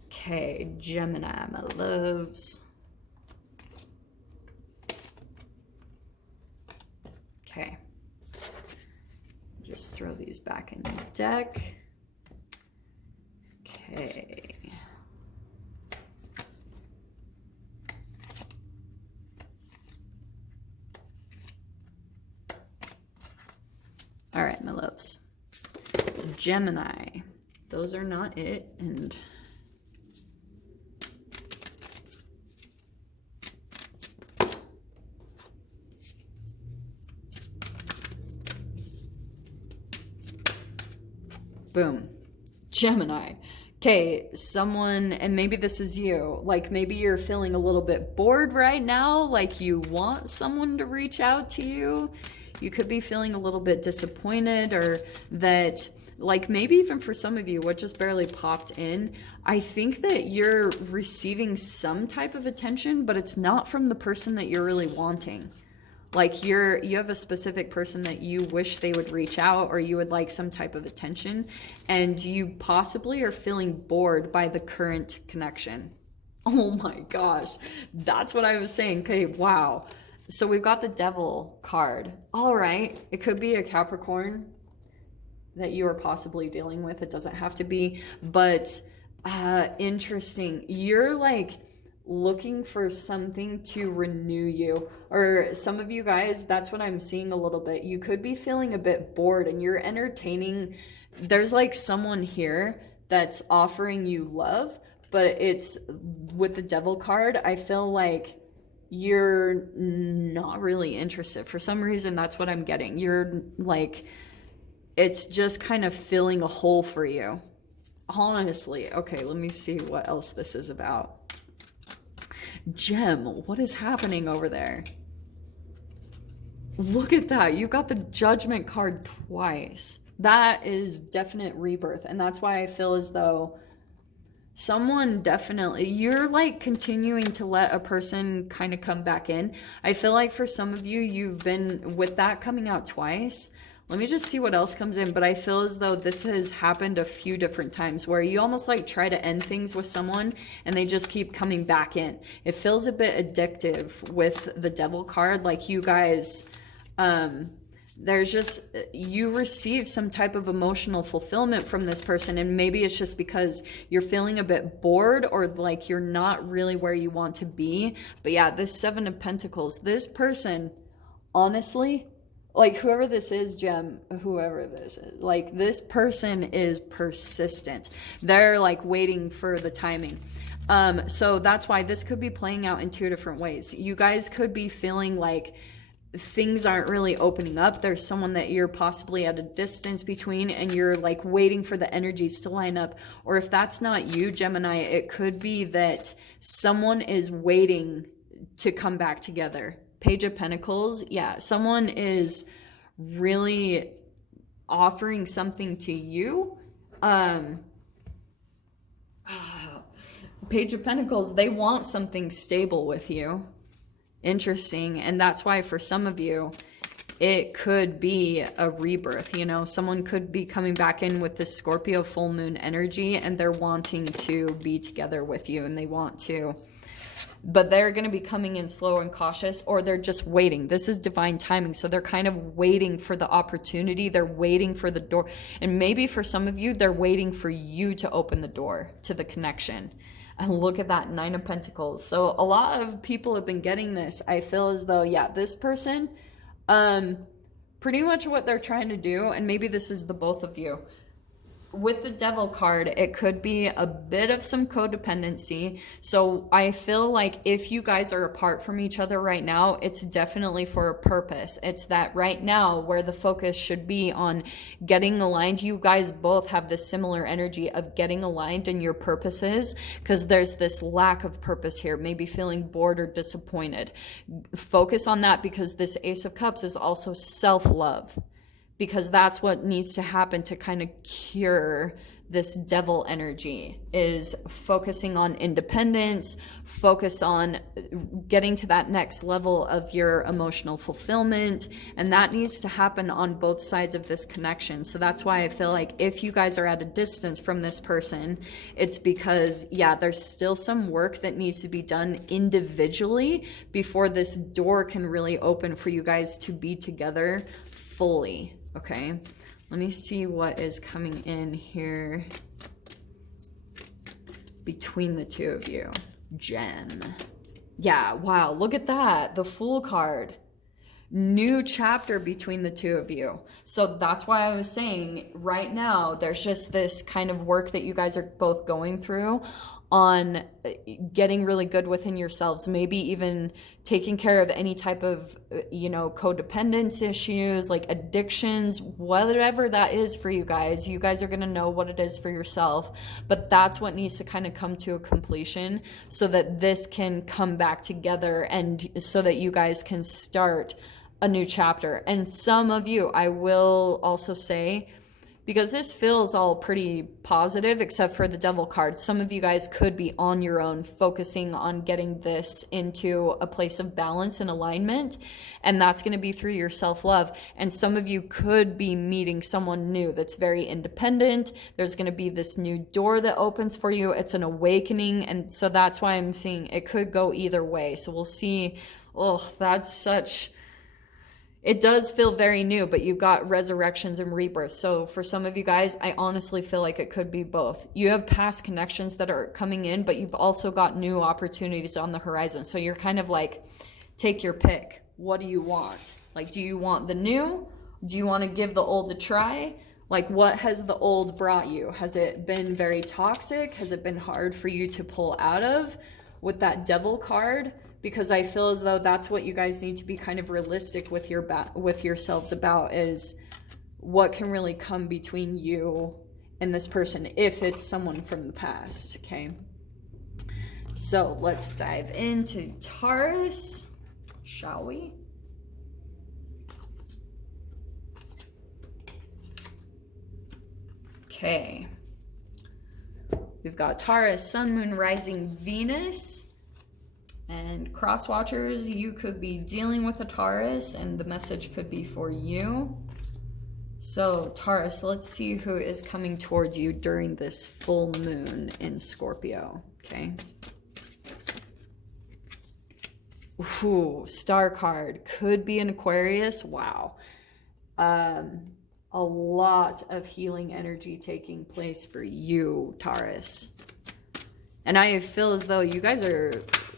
Okay, Gemini, my loves. Okay. Just throw these back in the deck. Okay. All right, my loves. Gemini. Those are not it. And boom, Gemini. Okay, someone, and maybe this is you, like maybe you're feeling a little bit bored right now, like you want someone to reach out to you. You could be feeling a little bit disappointed, or that, like maybe even for some of you, what just barely popped in, I think that you're receiving some type of attention, but it's not from the person that you're really wanting. Like you have a specific person that you wish they would reach out, or you would like some type of attention, and you possibly are feeling bored by the current connection. Oh my gosh. That's what I was saying. Okay, wow. So we've got the Devil card. All right. It could be a Capricorn that you are possibly dealing with. It doesn't have to be, but interesting. You're like looking for something to renew you, or some of you guys, that's what I'm seeing a little bit. You could be feeling a bit bored and you're entertaining. There's like someone here that's offering you love, but it's with the Devil card. I feel like you're not really interested for some reason. That's what I'm getting. You're like, it's just kind of filling a hole for you, honestly. Okay, let me see what else this is about. Gem, what is happening over there? Look at that. You got the Judgment card twice. That is definite rebirth. And that's why I feel as though someone definitely, you're like continuing to let a person kind of come back in. I feel like for some of you, you've been with that coming out twice. Let me just see what else comes in. But I feel as though this has happened a few different times where you almost like try to end things with someone and they just keep coming back in. It feels a bit addictive with the Devil card. Like you guys, there's just, you receive some type of emotional fulfillment from this person, and maybe it's just because you're feeling a bit bored or like you're not really where you want to be. But yeah, this Seven of Pentacles, this person, honestly, like whoever this is, Gem, whoever this is, like this person is persistent. They're like waiting for the timing. So that's why this could be playing out in two different ways. You guys could be feeling like things aren't really opening up. There's someone that you're possibly at a distance between and you're like waiting for the energies to line up. Or if that's not you, Gemini, it could be that someone is waiting to come back together. Page of Pentacles, yeah, someone is really offering something to you. Page of Pentacles, they want something stable with you. Interesting. And that's why for some of you, it could be a rebirth. You know, someone could be coming back in with this Scorpio full moon energy and they're wanting to be together with you and they want to, but they're going to be coming in slow and cautious, or they're just waiting. This is divine timing. So they're kind of waiting for the opportunity. They're waiting for the door. And maybe for some of you, they're waiting for you to open the door to the connection. And look at that, Nine of Pentacles. So a lot of people have been getting this. I feel as though, yeah, this person, pretty much what they're trying to do, and maybe this is the both of you. With the Devil card, it could be a bit of some codependency. So I feel like if you guys are apart from each other right now, it's definitely for a purpose. It's that right now where the focus should be on getting aligned. You guys both have this similar energy of getting aligned in your purposes, because there's this lack of purpose here, maybe feeling bored or disappointed. Focus on that, because this Ace of Cups is also self-love. Because that's what needs to happen to kind of cure this Devil energy, is focusing on independence, focus on getting to that next level of your emotional fulfillment. And that needs to happen on both sides of this connection. So that's why I feel like if you guys are at a distance from this person, it's because, yeah, there's still some work that needs to be done individually before this door can really open for you guys to be together fully. Okay, let me see what is coming in here between the two of you. Jen. Yeah, wow, look at that. The Fool card. New chapter between the two of you. So that's why I was saying right now, there's just this kind of work that you guys are both going through on getting really good within yourselves, maybe even taking care of any type of, you know, codependence issues, like addictions, whatever that is for you guys. You guys are going to know what it is for yourself, but that's what needs to kind of come to a completion so that this can come back together and so that you guys can start a new chapter. And some of you, I will also say, because this feels all pretty positive except for the devil card. Some of you guys could be on your own focusing on getting this into a place of balance and alignment, and that's going to be through your self-love. And some of you could be meeting someone new that's very independent. There's going to be this new door that opens for you. It's an awakening, and so that's why I'm seeing it could go either way. So we'll see. Oh, that's such... It does feel very new, but you've got resurrections and rebirths. So for some of you guys, I honestly feel like it could be both. You have past connections that are coming in, but you've also got new opportunities on the horizon. So you're kind of like, take your pick. What do you want? Like, do you want the new? Do you want to give the old a try? Like, what has the old brought you? Has it been very toxic? Has it been hard for you to pull out of with that devil card? Because I feel as though that's what you guys need to be kind of realistic with with yourselves about, is what can really come between you and this person if it's someone from the past, okay? So let's dive into Taurus, shall we? Okay. We've got Taurus, Sun, Moon, Rising, Venus. And cross watchers, you could be dealing with a Taurus and the message could be for you. So Taurus, let's see who is coming towards you during this full moon in Scorpio, okay? Ooh, star card, could be an Aquarius, wow. A lot of healing energy taking place for you, Taurus. And I feel as though you guys are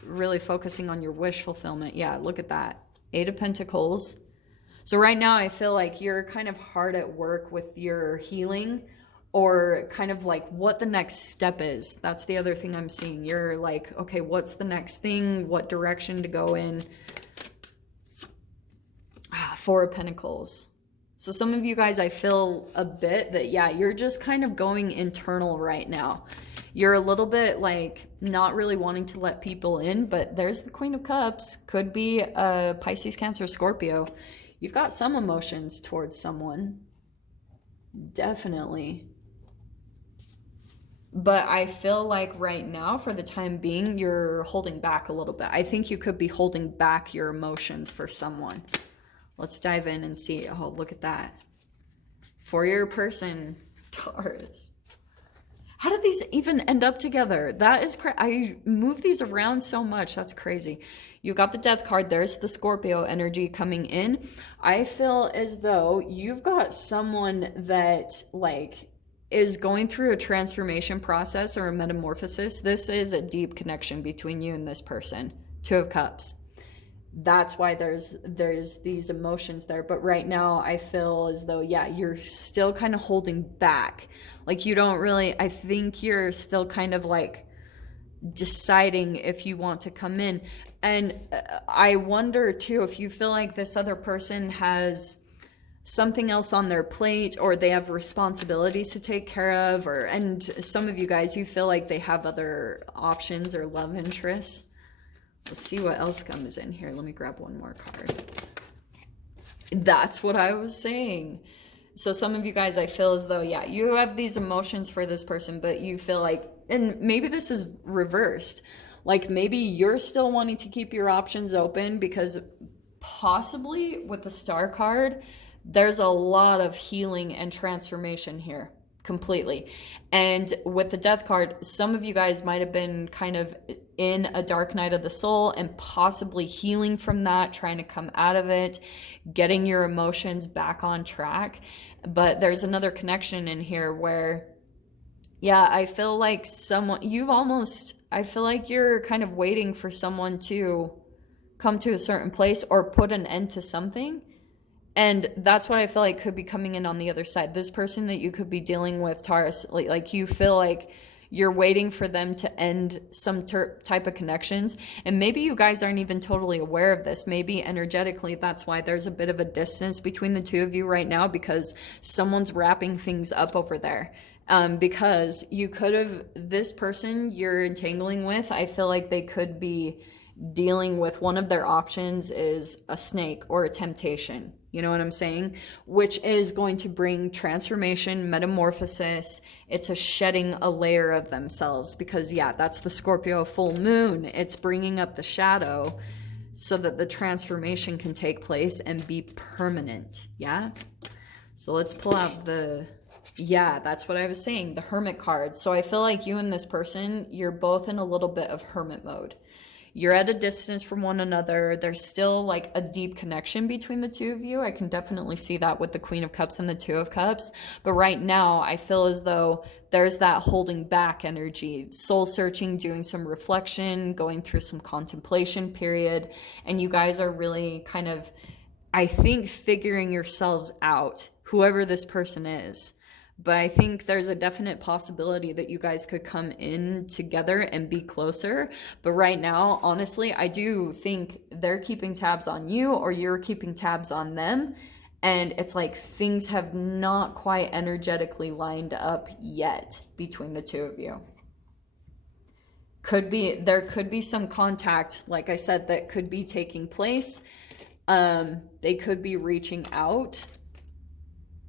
really focusing on your wish fulfillment. Yeah, look at that. 8 of Pentacles. So right now I feel like you're kind of hard at work with your healing, or kind of like what the next step is. That's the other thing I'm seeing. You're like, okay, what's the next thing? What direction to go in? 4 of Pentacles. So some of you guys, I feel a bit that, yeah, you're just kind of going internal right now. You're a little bit like not really wanting to let people in, but there's the Queen of Cups. Could be a Pisces, Cancer, Scorpio. You've got some emotions towards someone. Definitely. But I feel like right now, for the time being, you're holding back a little bit. I think you could be holding back your emotions for someone. Let's dive in and see. Oh, look at that. For your person, Taurus. How did these even end up together? That is crazy. I move these around so much. That's crazy. You got the death card. There's the Scorpio energy coming in. I feel as though you've got someone that like is going through a transformation process or a metamorphosis. This is a deep connection between you and this person. 2 of Cups. That's why there's these emotions there. But right now I feel as though, yeah, you're still kind of holding back. Like you don't really, I think you're still kind of like deciding if you want to come in. And I wonder too, if you feel like this other person has something else on their plate, or they have responsibilities to take care of, or, and some of you guys, you feel like they have other options or love interests. Let's see what else comes in here. Let me grab one more card. That's what I was saying. So some of you guys, I feel as though, yeah, you have these emotions for this person, but you feel like, and maybe this is reversed. Like maybe you're still wanting to keep your options open because possibly with the Star card, there's a lot of healing and transformation here. Completely. And with the death card, some of you guys might have been kind of in a dark night of the soul and possibly healing from that, trying to come out of it, getting your emotions back on track. But there's another connection in here where, yeah, I feel like I feel like you're kind of waiting for someone to come to a certain place or put an end to something. And that's what I feel like could be coming in on the other side. This person that you could be dealing with, Taurus, like you feel like you're waiting for them to end some type of connections. And maybe you guys aren't even totally aware of this. Maybe energetically, that's why there's a bit of a distance between the two of you right now, because someone's wrapping things up over there. Because you could have, this person you're entangling with, I feel like they could be dealing with one of their options is a snake or a temptation. You know what I'm saying? Which is going to bring transformation, metamorphosis. It's a shedding a layer of themselves because, yeah, that's the Scorpio full moon. It's bringing up the shadow so that the transformation can take place and be permanent. Yeah? So let's pull out the... Yeah, that's what I was saying, the Hermit card. So I feel like you and this person, you're both in a little bit of hermit mode. You're at a distance from one another. There's still like a deep connection between the two of you. I can definitely see that with the Queen of Cups and the Two of Cups. But right now, I feel as though there's that holding back energy, soul searching, doing some reflection, going through some contemplation period. And you guys are really kind of, I think, figuring yourselves out, whoever this person is. But I think there's a definite possibility that you guys could come in together and be closer. But right now, honestly, I do think they're keeping tabs on you or you're keeping tabs on them. And it's like things have not quite energetically lined up yet between the two of you. There could be some contact, like I said, that could be taking place. They could be reaching out.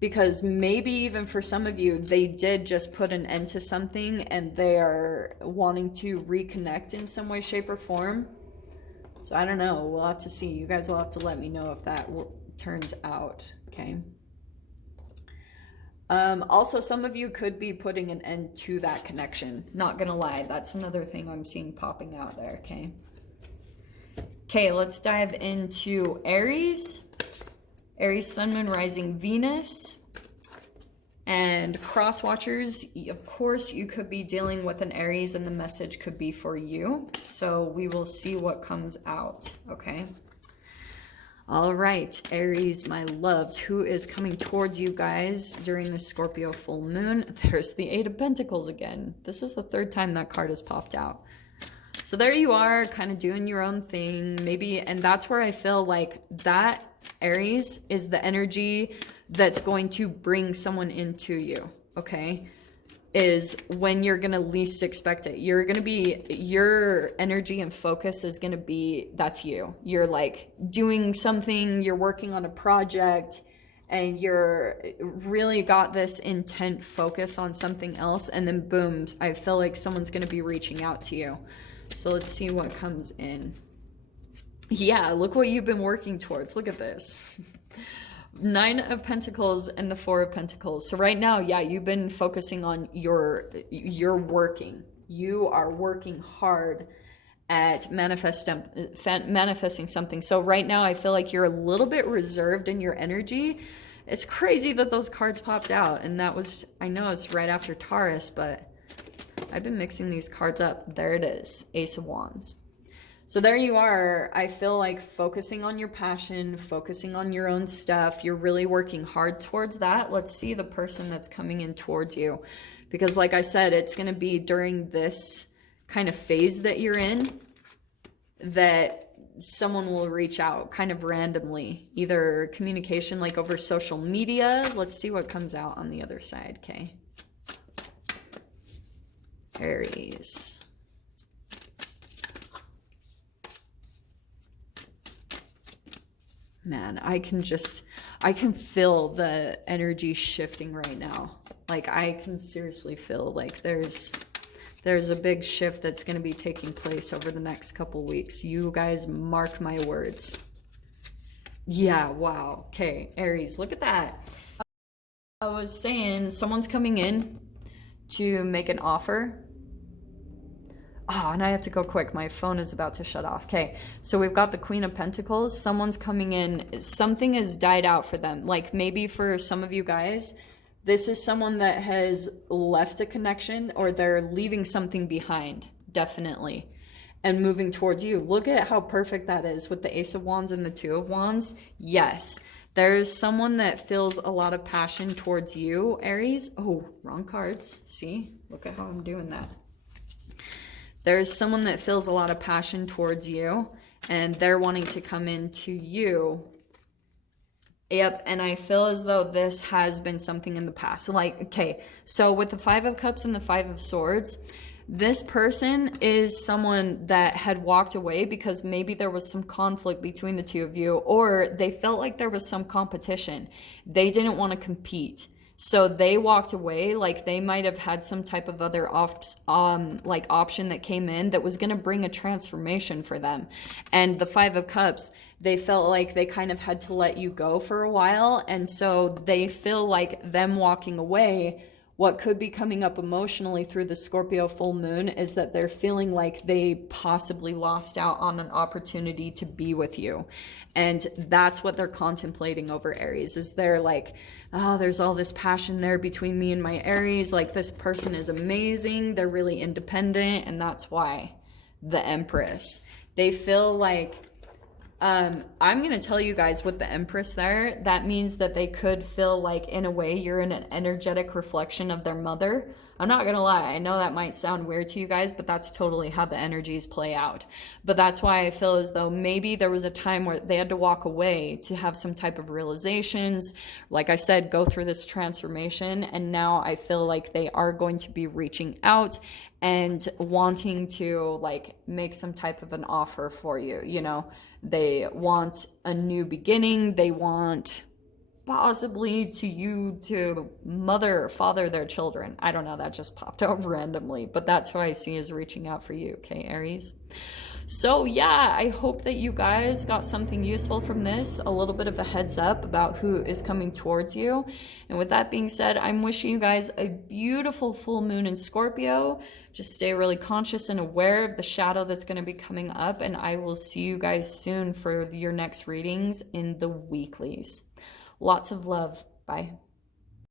Because maybe even for some of you, they did just put an end to something and they are wanting to reconnect in some way, shape, or form. So I don't know. We'll have to see. You guys will have to let me know if that turns out. Okay. Also, some of you could be putting an end to that connection. Not gonna lie. That's another thing I'm seeing popping out there. Okay. Okay, let's dive into Aries. Aries, Sun, Moon, Rising, Venus. And cross watchers, of course, you could be dealing with an Aries and the message could be for you. So we will see what comes out, okay? All right, Aries, my loves, who is coming towards you guys during the Scorpio full moon? There's the Eight of Pentacles again. This is the third time that card has popped out. So there you are, kind of doing your own thing, maybe, and that's where I feel like that Aries is the energy that's going to bring someone into you, okay? Is when you're going to least expect it. You're going to be, your energy and focus is going to be, that's you. You're like doing something, you're working on a project, and you're really got this intent focus on something else, and then boom, I feel like someone's going to be reaching out to you. So let's see what comes in. Yeah, look what you've been working towards. Look at this. Nine of Pentacles and the Four of Pentacles. So right now, yeah, you've been focusing on your working. You are working hard at manifesting something. So right now, I feel like you're a little bit reserved in your energy. It's crazy that those cards popped out. And that was, I know it's right after Taurus, but I've been mixing these cards up. There it is, Ace of Wands. So there you are. I feel like focusing on your passion, focusing on your own stuff. You're really working hard towards that. Let's see the person that's coming in towards you. Because like I said, it's going to be during this kind of phase that you're in that someone will reach out kind of randomly. Either communication like over social media. Let's see what comes out on the other side, okay? Aries. Man, I can feel the energy shifting right now. Like I can seriously feel like there's a big shift that's going to be taking place over the next couple weeks. You guys mark my words. Yeah, wow. Okay, Aries, look at that. I was saying someone's coming in to make an offer. Oh, and I have to go quick. My phone is about to shut off. Okay, so we've got the Queen of Pentacles. Someone's coming in. Something has died out for them. Like maybe for some of you guys, this is someone that has left a connection or they're leaving something behind, definitely, and moving towards you. Look at how perfect that is with the Ace of Wands and the Two of Wands. Yes, there's someone that feels a lot of passion towards you, Aries. Oh, wrong cards. See? Look at how I'm doing that. There's someone that feels a lot of passion towards you and they're wanting to come into you. Yep, and I feel as though this has been something in the past. Like, okay, so with the Five of Cups and the Five of Swords, This person is someone that had walked away because maybe there was some conflict between the two of you, or they felt like there was some competition. They didn't want to compete. So they walked away. Like they might have had some type of other option that came in that was going to bring a transformation for them. And the Five of Cups, they felt like they kind of had to let you go for a while. And so they feel like them walking away, what could be coming up emotionally through the Scorpio full moon is that they're feeling like they possibly lost out on an opportunity to be with you. And that's what they're contemplating over Aries, is they're like, oh, there's all this passion there between me and my Aries. Like this person is amazing. They're really independent. And that's why the Empress. They feel like, I'm going to tell you guys with the Empress there, that means that they could feel like in a way you're in an energetic reflection of their mother. I'm not going to lie. I know that might sound weird to you guys, but that's totally how the energies play out. But that's why I feel as though maybe there was a time where they had to walk away to have some type of realizations. Like I said, go through this transformation. And now I feel like they are going to be reaching out and wanting to like make some type of an offer for you. You know, they want a new beginning. They want possibly to mother or father their children. I don't know, that just popped out randomly, but that's who I see as reaching out for you, okay, Aries? So yeah, I hope that you guys got something useful from this, a little bit of a heads up about who is coming towards you. And with that being said, I'm wishing you guys a beautiful full moon in Scorpio. Just stay really conscious and aware of the shadow that's going to be coming up, and I will see you guys soon for your next readings in the weeklies. Lots of love. Bye.